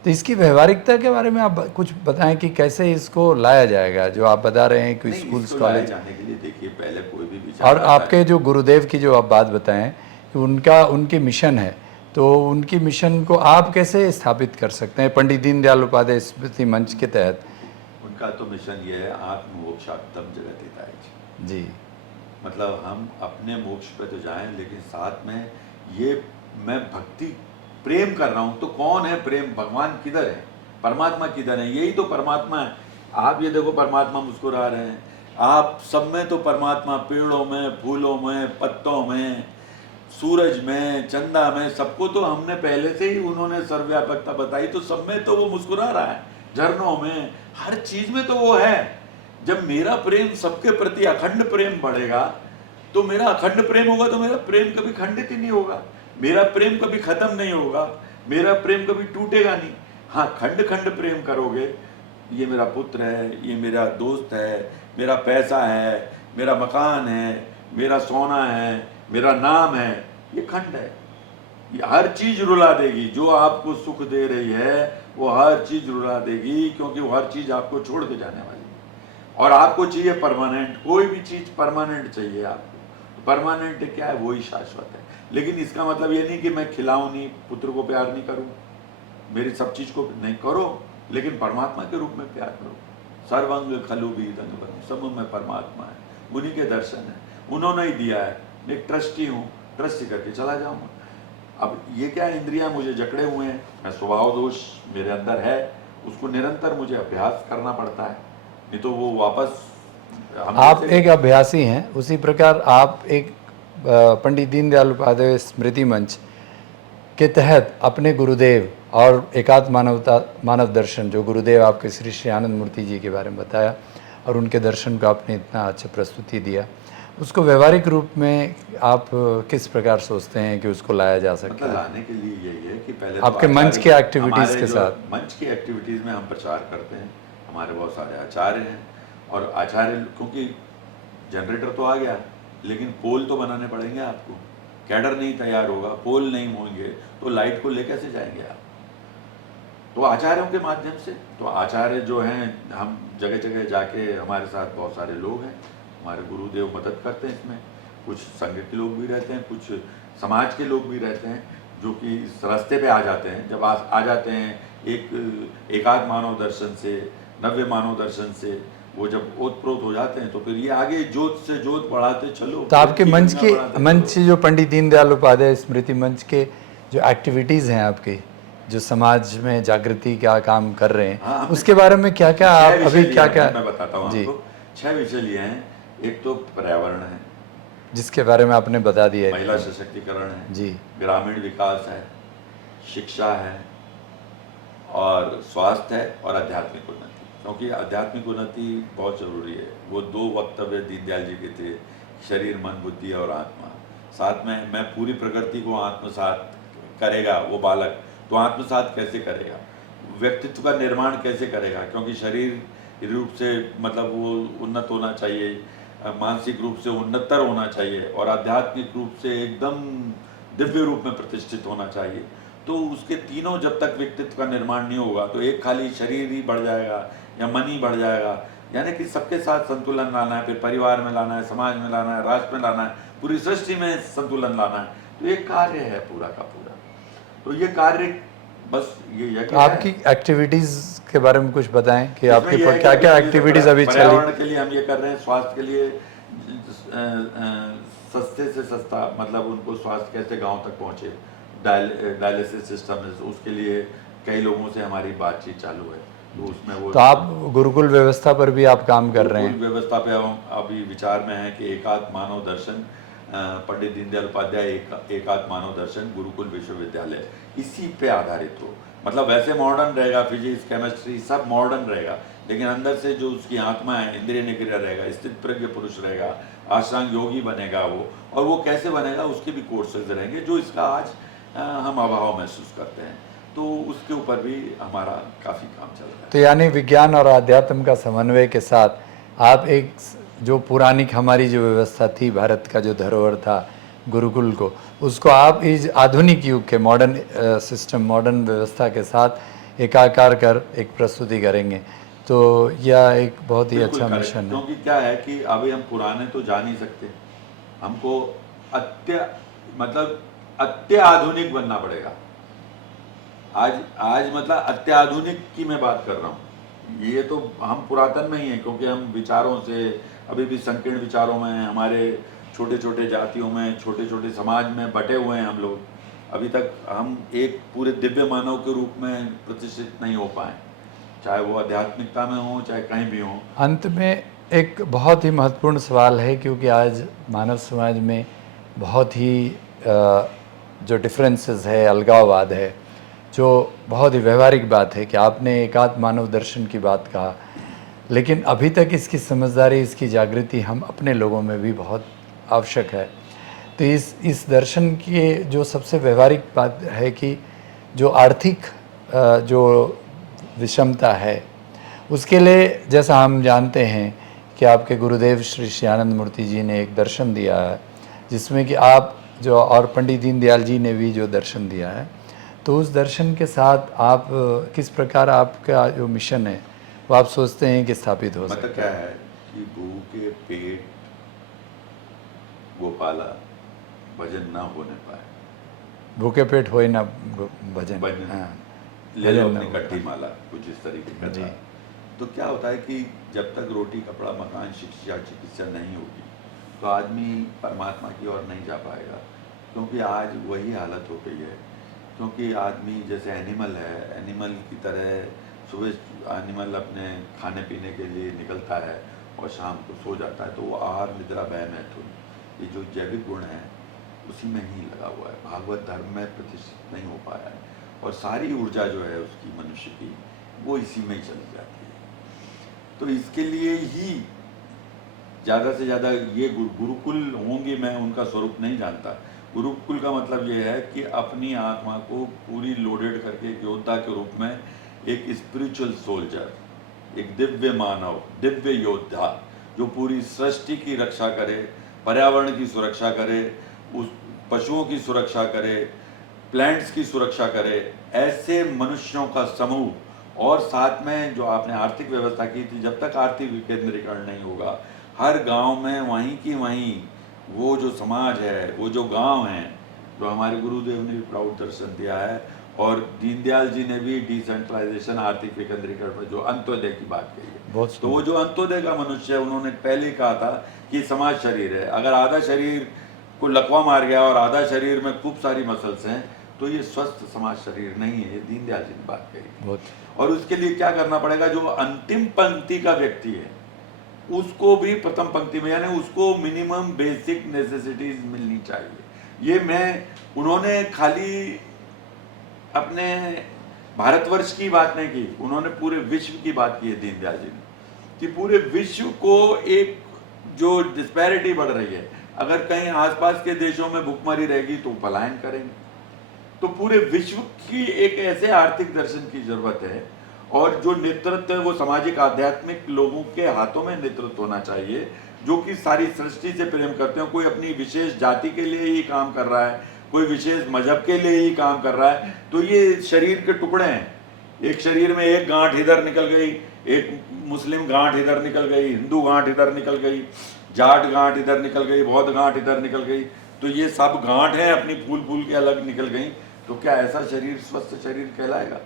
तो इसकी व्यवहारिकता के बारे में आप कुछ बताएं कि कैसे इसको लाया जाएगा, जो आप बता रहे हैं कि नहीं, स्कूल्स इसको लाए कॉलेज, जाने के लिए देखिए पहले कोई भी विचार और आता है। आपके जो गुरुदेव की जो आप बात बताएं कि उनकी मिशन है, तो उनकी मिशन को आप कैसे स्थापित कर सकते हैं पंडित दीनदयाल उपाध्याय स्मृति मंच के तहत? उनका तो मिशन ये है, आत्ममोक्षार्थम जगत हिताय। जी, मतलब हम अपने मोक्ष पे तो जाएं, लेकिन साथ में ये मैं भक्ति प्रेम कर रहा हूँ, तो कौन है प्रेम? भगवान किधर है, परमात्मा किधर है? यही तो परमात्मा है। आप ये देखो, परमात्मा मुस्कुरा रहे हैं, आप सब में तो परमात्मा, पेड़ों में, फूलों में, पत्तों में, सूरज में, चंदा में, सबको तो हमने पहले से ही उन्होंने सर्वव्यापकता बताई, तो सब में तो वो मुस्कुरा रहा है, झरनों में, हर चीज में तो वो है। जब मेरा प्रेम सबके प्रति अखंड प्रेम बढ़ेगा, तो मेरा अखंड प्रेम होगा, तो मेरा प्रेम कभी खंडित ही नहीं होगा, मेरा प्रेम कभी खत्म नहीं होगा, मेरा प्रेम कभी टूटेगा नहीं। हाँ, खंड खंड प्रेम करोगे, ये मेरा पुत्र है, ये मेरा दोस्त है, मेरा पैसा है, मेरा मकान है, मेरा सोना है, मेरा नाम है, ये खंड है। ये हर चीज रुला देगी, जो आपको सुख दे रही है वो हर चीज रुला देगी, क्योंकि वो हर चीज आपको छोड़ के जाने वाली है। और आपको चाहिए परमानेंट, कोई भी चीज परमानेंट चाहिए आपको। परमानेंट क्या है? वही शाश्वत है। लेकिन इसका मतलब ये नहीं कि मैं खिलाऊं नहीं, पुत्र को प्यार नहीं करूं, मेरी सब चीज को नहीं करो, लेकिन परमात्मा के रूप में प्यार करो। सर्वंग खलु बीदंग बनो, सब में परमात्मा है, मुनि के दर्शन है, उन्होंने ही दिया है। मैं एक ट्रस्टी हूँ, ट्रस्ट करके चला जाऊंगा। अब ये क्या, इंद्रियां मुझे जकड़े हुए हैं, मैं स्वभाव दोष मेरे अंदर है, उसको निरंतर मुझे अभ्यास करना पड़ता है, नहीं तो वो वापस आप एक अभ्यासी हैं, उसी प्रकार आप एक पंडित दीनदयाल उपाध्याय स्मृति मंच के तहत अपने गुरुदेव और एकात्म मानव दर्शन, जो गुरुदेव आपके श्री श्री आनंद मूर्ति जी के बारे में बताया, और उनके दर्शन को आपने इतना अच्छा प्रस्तुति दिया, उसको व्यवहारिक रूप में आप किस प्रकार सोचते हैं कि उसको लाया जा सकता मतलब है? लाने के लिए यही है कि पहले आपके तो मंच के एक्टिविटीज हमारे के जो साथ, मंच की एक्टिविटीज में हम प्रचार करते हैं, हमारे बहुत सारे आचार्य हैं, और आचार्य, क्योंकि जनरेटर तो आ गया, लेकिन पोल तो बनाने पड़ेंगे आपको। कैडर नहीं तैयार होगा, पोल नहीं होंगे, तो लाइट को ले कैसे जाएंगे आप? तो आचार्यों के माध्यम से, तो आचार्य जो हैं, हम जगह जगह जाके, हमारे साथ बहुत सारे लोग हैं, हमारे गुरुदेव मदद करते हैं इसमें। कुछ संघ के लोग भी रहते हैं, कुछ समाज के लोग भी रहते हैं, जो कि इस रास्ते पे आ जाते हैं। जब आ जाते हैं एकात्म मानव दर्शन से, नव्य मानव दर्शन से, वो जब ओतप्रोत हो जाते हैं, तो फिर ये आगे जोत से जोत बढ़ाते चलो। तो आपके मंच जो पंडित दीनदयाल उपाध्याय स्मृति मंच के जो एक्टिविटीज़ हैं आपकी, जो समाज में जागृति का काम कर रहे हैं, हाँ, उसके बारे में क्या क्या आप अभी क्या क्या? मैं बताता हूँ आपको। 6 विषय लिए हैं। एक तो पर्यावरण है, जिसके बारे में आपने बता दिया है। महिला सशक्तिकरण है जी, ग्रामीण विकास है, शिक्षा है, और स्वास्थ्य है, और आध्यात्मिक उन्नति। क्योंकि आध्यात्मिक उन्नति बहुत जरूरी है। वो 2 वक्तव्य दीनदयाल जी के थे, शरीर, मन, बुद्धि और आत्मा। साथ में मैं पूरी प्रकृति को आत्मसात करेगा वो बालक, तो आत्मसात कैसे करेगा? व्यक्तित्व का निर्माण कैसे करेगा? क्योंकि शरीर रूप से मतलब वो उन्नत होना चाहिए, मानसिक रूप से उन्नतर होना चाहिए, और आध्यात्मिक रूप से एकदम दिव्य रूप में प्रतिष्ठित होना चाहिए। तो उसके तीनों जब तक व्यक्तित्व का निर्माण नहीं होगा, तो एक खाली शरीर ही बढ़ जाएगा या मन ही बढ़ जाएगा। यानी कि सबके साथ संतुलन लाना है, फिर परिवार में लाना है, समाज में लाना है, राष्ट्र में लाना है, पूरी सृष्टि में संतुलन लाना है। तो ये कार्य है पूरा का पूरा। तो ये कार्य बस ये आपकी एक्टिविटीज के बारे में कुछ बताएं कि आपके क्या क्या एक्टिविटीज अभी चली? पर्यावरण के लिए हम ये कर रहे हैं, स्वास्थ्य के लिए सस्ते से सस्ता, मतलब उनको स्वास्थ्य कैसे गांव तक पहुंचे, डायलिसिस सिस्टम है, उसके लिए कई लोगों से हमारी बातचीत चालू है। तो उसमें वो तो आप गुरुकुल व्यवस्था पर भी आप काम कर रहे हैं। गुरुकुल व्यवस्था पे हम अभी विचार में है कि एकात्म मानव दर्शन पंडित दीनदयाल उपाध्याय एकात्म मानव दर्शन गुरुकुल विश्वविद्यालय इसी पे आधारित हो। मतलब वैसे मॉडर्न रहेगा, फिजिक्स केमिस्ट्री सब मॉडर्न रहेगा, लेकिन अंदर से जो उसकी आत्मा है, इंद्रिय निग्रह रहेगा, स्थित प्रज्ञ पुरुष रहेगा, अष्टांग योगी बनेगा वो। और वो कैसे बनेगा उसके भी कोर्सेज रहेंगे, जो इसका आज हम अभाव महसूस करते हैं। तो उसके ऊपर भी हमारा काफ़ी काम चल रहा है। तो यानी विज्ञान और आध्यात्म का समन्वय के साथ आप एक जो पुरानी हमारी जो व्यवस्था थी, भारत का जो धरोहर था गुरुकुल को, उसको आप इस आधुनिक युग के मॉडर्न सिस्टम, मॉडर्न व्यवस्था के साथ एकाकार कर एक प्रस्तुति करेंगे। तो यह एक बहुत ही बिल्कुल अच्छा correct, मिशन है। क्योंकि क्या है कि अभी हम पुराने तो जा नहीं सकते, हमको मतलब अत्याधुनिक बनना पड़ेगा। आज मतलब अत्याधुनिक की मैं बात कर रहा हूँ। ये तो हम पुरातन में ही हैं, क्योंकि हम विचारों से अभी भी संकीर्ण विचारों में हैं, हमारे छोटे छोटे जातियों में, छोटे छोटे समाज में बटे हुए हैं हम लोग। अभी तक हम एक पूरे दिव्य मानव के रूप में प्रतिष्ठित नहीं हो पाए, चाहे वो आध्यात्मिकता में हो चाहे कहीं भी हो। अंत में एक बहुत ही महत्वपूर्ण सवाल है, क्योंकि आज मानव समाज में बहुत ही जो डिफरेंसेस है, अलगाववाद है, जो बहुत ही व्यवहारिक बात है कि आपने एकात्म मानव दर्शन की बात कहा, लेकिन अभी तक इसकी समझदारी, इसकी जागृति हम अपने लोगों में भी बहुत आवश्यक है। तो इस दर्शन की जो सबसे व्यवहारिक बात है कि जो आर्थिक जो विषमता है, उसके लिए जैसा हम जानते हैं कि आपके गुरुदेव श्री श्यानंद मूर्ति जी ने एक दर्शन दिया है, जिसमें कि आप जो और पंडित दीनदयाल जी ने भी जो दर्शन दिया है, तो उस दर्शन के साथ आप किस प्रकार आपका जो मिशन है वो आप सोचते हैं कि स्थापित हो सकता मतलब क्या है कि भूखे पेट गोपाला भजन ना होने पाए, भूखे पेट होए ना भजन। भजन हाँ, ले लो भजन अपनी ना कट्टी माला, कुछ इस तरीके का जी। था। तो क्या होता है कि जब तक रोटी कपड़ा मकान शिक्षा चिकित्सा नहीं होगी तो आदमी परमात्मा की ओर नहीं जा पाएगा, क्योंकि आज वही हालत हो गई है। क्योंकि आदमी जैसे एनिमल है, एनिमल की तरह सुबह एनिमल अपने खाने पीने के लिए निकलता है और शाम को सो जाता है, तो वो आहार निद्रा भय मैथुन, ये जो जैविक गुण है उसी में ही लगा हुआ है, भागवत धर्म में प्रतिष्ठित नहीं हो पाया है। और सारी ऊर्जा जो है उसकी मनुष्य की वो इसी में ही चली जाती है। तो इसके लिए ही ज़्यादा से ज़्यादा ये गुरुकुल होंगे, मैं उनका स्वरूप नहीं जानता। गुरुकुल का मतलब ये है कि अपनी आत्मा को पूरी लोडेड करके एक योद्धा के रूप में, एक स्पिरिचुअल सोल्जर, एक दिव्य मानव, दिव्य योद्धा जो पूरी सृष्टि की रक्षा करे, पर्यावरण की सुरक्षा करे, उस पशुओं की सुरक्षा करे, प्लांट्स की सुरक्षा करे, ऐसे मनुष्यों का समूह। और साथ में जो आपने आर्थिक व्यवस्था की थी, जब तक आर्थिक विकेंद्रीकरण नहीं होगा, हर गांव में वहीं की वहीं वो जो समाज है, वो जो गांव हैं, जो हमारे गुरुदेव ने भी प्राउड दर्शन दिया है, और दीनदयाल जी ने भी डिसेंट्रलाइजेशन, आर्थिक विकेंद्रीकरण पर जो अंत्योदय की बात कही है, तो वो जो अंत्योदय का मनुष्य है, उन्होंने पहले कहा था कि समाज शरीर है। अगर आधा शरीर को लकवा मार गया और आधा शरीर में खूब सारी मसल्स हैं, तो ये स्वस्थ समाज शरीर नहीं है। ये दीनदयाल जी ने बात कही। और उसके लिए क्या करना पड़ेगा, जो अंतिम पंक्ति का व्यक्ति है उसको भी प्रथम पंक्ति में, यानी उसको मिनिमम बेसिक नेसेसिटीज मिलनी चाहिए। ये उन्होंने खाली अपने भारतवर्ष की बात नहीं की, उन्होंने पूरे विश्व की बात की है दीनदयाल जी ने, कि पूरे विश्व को एक जो डिस्पैरिटी बढ़ रही है, अगर कहीं आसपास के देशों में भुखमरी रहेगी तो पलायन करेंगे। तो पूरे विश्व की एक ऐसे आर्थिक दर्शन की जरूरत है, और जो नेतृत्व है वो सामाजिक आध्यात्मिक लोगों के हाथों में नेतृत्व होना चाहिए, जो कि सारी सृष्टि से प्रेम करते हो। कोई अपनी विशेष जाति के लिए ही काम कर रहा है, कोई विशेष मजहब के लिए ही काम कर रहा है, तो ये शरीर के टुकड़े हैं। एक शरीर में एक गांठ इधर निकल गई, एक मुस्लिम गांठ इधर निकल गई, हिंदू गांठ इधर निकल गई, जाट गांठ इधर निकल गई, बौद्ध गांठ इधर निकल गई, तो ये सब गांठ हैं अपनी फूल फूल के अलग निकल गई। तो क्या ऐसा शरीर स्वस्थ शरीर कहलाएगा?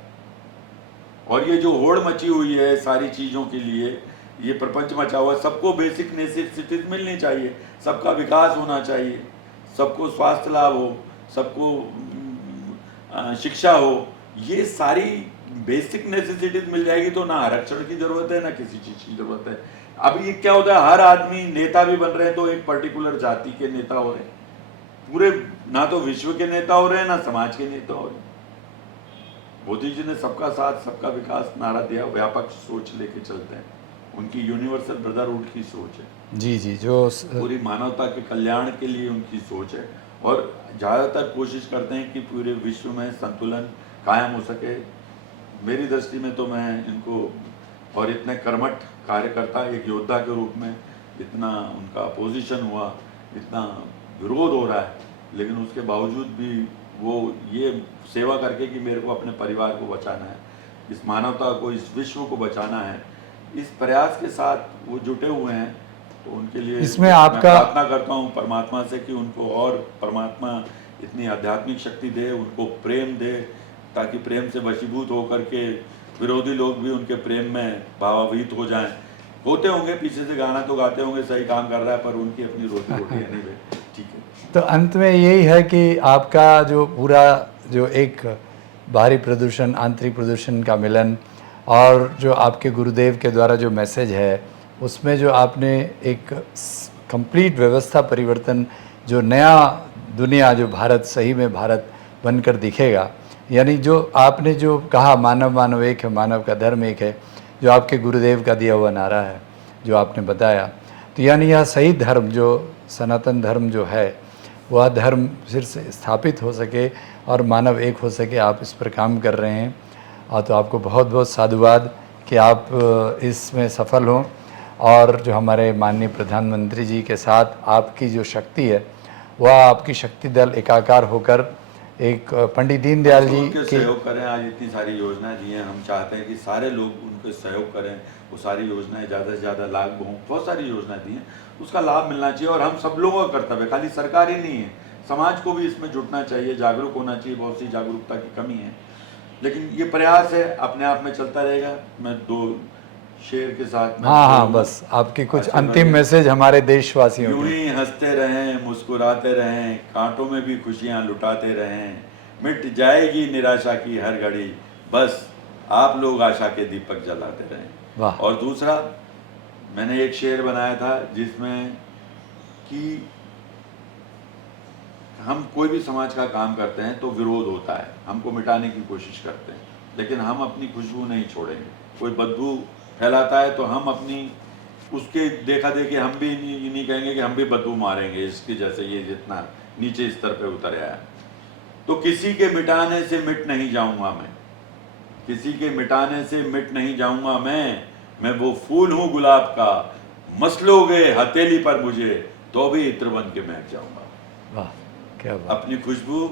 और ये जो होड़ मची हुई है सारी चीज़ों के लिए, ये प्रपंच मचा हुआ, सबको बेसिक नेसेसिटीज मिलनी चाहिए, सबका विकास होना चाहिए, सबको स्वास्थ्य लाभ हो, सबको शिक्षा हो, ये सारी बेसिक नेसेसिटीज मिल जाएगी तो ना आरक्षण की जरूरत है ना किसी चीज की जरूरत है। अब ये क्या होता है, हर आदमी नेता भी बन रहे हैं तो एक पर्टिकुलर जाति के नेता हो रहे हैं, पूरे ना तो विश्व के नेता हो रहे हैं ना समाज के नेता हो रहे हैं। मोदी जी ने सबका साथ सबका विकास नारा दिया, व्यापक सोच लेके चलते हैं, उनकी यूनिवर्सल ब्रदरहुड की सोच है, जी जी, जो पूरी मानवता के कल्याण के लिए उनकी सोच है, और ज़्यादातर कोशिश करते हैं कि पूरे विश्व में संतुलन कायम हो सके। मेरी दृष्टि में तो मैं इनको, और इतने कर्मठ कार्यकर्ता, एक योद्धा के रूप में इतना उनका अपोजिशन हुआ, इतना विरोध हो रहा है, लेकिन उसके बावजूद भी वो ये सेवा करके कि मेरे को अपने परिवार को बचाना है, इस मानवता को, इस विश्व को बचाना है, इस प्रयास के साथ वो जुटे हुए हैं। तो उनके लिए इसमें मैं आपका प्रार्थना करता हूँ परमात्मा से कि उनको और परमात्मा इतनी आध्यात्मिक शक्ति दे, उनको प्रेम दे, ताकि प्रेम से वशीभूत होकर के विरोधी लोग भी उनके प्रेम में भावान्वित हो जाएं। होते होंगे पीछे से गाना तो गाते होंगे, सही काम कर रहा है, पर उनकी अपनी रोटी रोटी है, नहीं ठीक है। तो अंत में यही है कि आपका जो पूरा जो एक बाहरी प्रदूषण आंतरिक प्रदूषण का मिलन, और जो आपके गुरुदेव के द्वारा जो मैसेज है, उसमें जो आपने एक कंप्लीट व्यवस्था परिवर्तन, जो नया दुनिया, जो भारत सही में भारत बनकर दिखेगा, यानी जो आपने जो कहा मानव मानव एक है, मानव का धर्म एक है, जो आपके गुरुदेव का दिया हुआ नारा है, जो आपने बताया, तो यानी यह सही धर्म, जो सनातन धर्म जो है, वह धर्म फिर से स्थापित हो सके और मानव एक हो सके, आप इस पर काम कर रहे हैं। और तो आपको बहुत बहुत साधुवाद कि आप इसमें सफल हों, और जो हमारे माननीय प्रधानमंत्री जी के साथ आपकी जो शक्ति है, वह आपकी शक्ति दल एकाकार होकर एक पंडित दीनदयाल जी के सहयोग करें। आज इतनी सारी योजनाएं दी हैं, हम चाहते हैं कि सारे लोग उनके सहयोग करें, वो सारी योजनाएं ज़्यादा से ज़्यादा लागू हों। बहुत सारी योजनाएं दी हैं, उसका लाभ मिलना चाहिए, और हम सब लोगों का कर्तव्य है, खाली सरकार ही नहीं है, समाज को भी इसमें जुटना चाहिए, जागरूक होना चाहिए। बहुत सी जागरूकता की कमी है, लेकिन ये प्रयास है, अपने आप में चलता रहेगा। मैं दो शेर के साथ हाँ, बस आपकी कुछ अंतिम मैसेज हमारे देशवासियों यूं के। ही हंसते रहें, मुस्कुराते रहें, कांटों में भी खुशियां लुटाते रहें, मिट जाएगी निराशा की हर घड़ी, बस आप लोग आशा के दीपक जलाते रहें। वाह। और दूसरा, मैंने एक शेर बनाया था जिसमें कि हम कोई भी समाज का काम करते हैं तो विरोध होता है, हमको मिटाने की कोशिश करते हैं, लेकिन हम अपनी खुशबू नहीं छोड़ेंगे। कोई बदबू फैलाता है तो हम अपनी उसके देखा देखी हम भी नहीं कहेंगे कि हम भी बदबू मारेंगे इसके जैसे, ये जितना नीचे स्तर पे उतर आया। तो किसी के मिटाने से मिट नहीं जाऊंगा मैं, किसी के मिटाने से मिट नहीं जाऊंगा मैं वो फूल हूँ गुलाब का, मसलोगे हथेली पर मुझे तो भी इत्र बन के महक जाऊंगा। वाह, क्या बात। अपनी खुशबू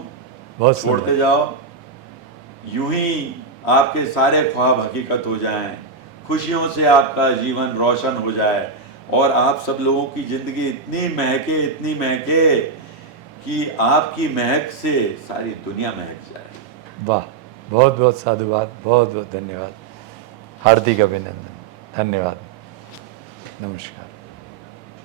बहुत छोड़ते जाओ, यूं ही आपके सारे ख्वाब हकीकत हो जाएं, खुशियों से आपका जीवन रोशन हो जाए, और आप सब लोगों की जिंदगी इतनी महके कि आपकी महक से सारी दुनिया महक जाए। वाह, बहुत बहुत साधुवाद, बहुत बहुत धन्यवाद, हार्दिक अभिनंदन, धन्यवाद, नमस्कार।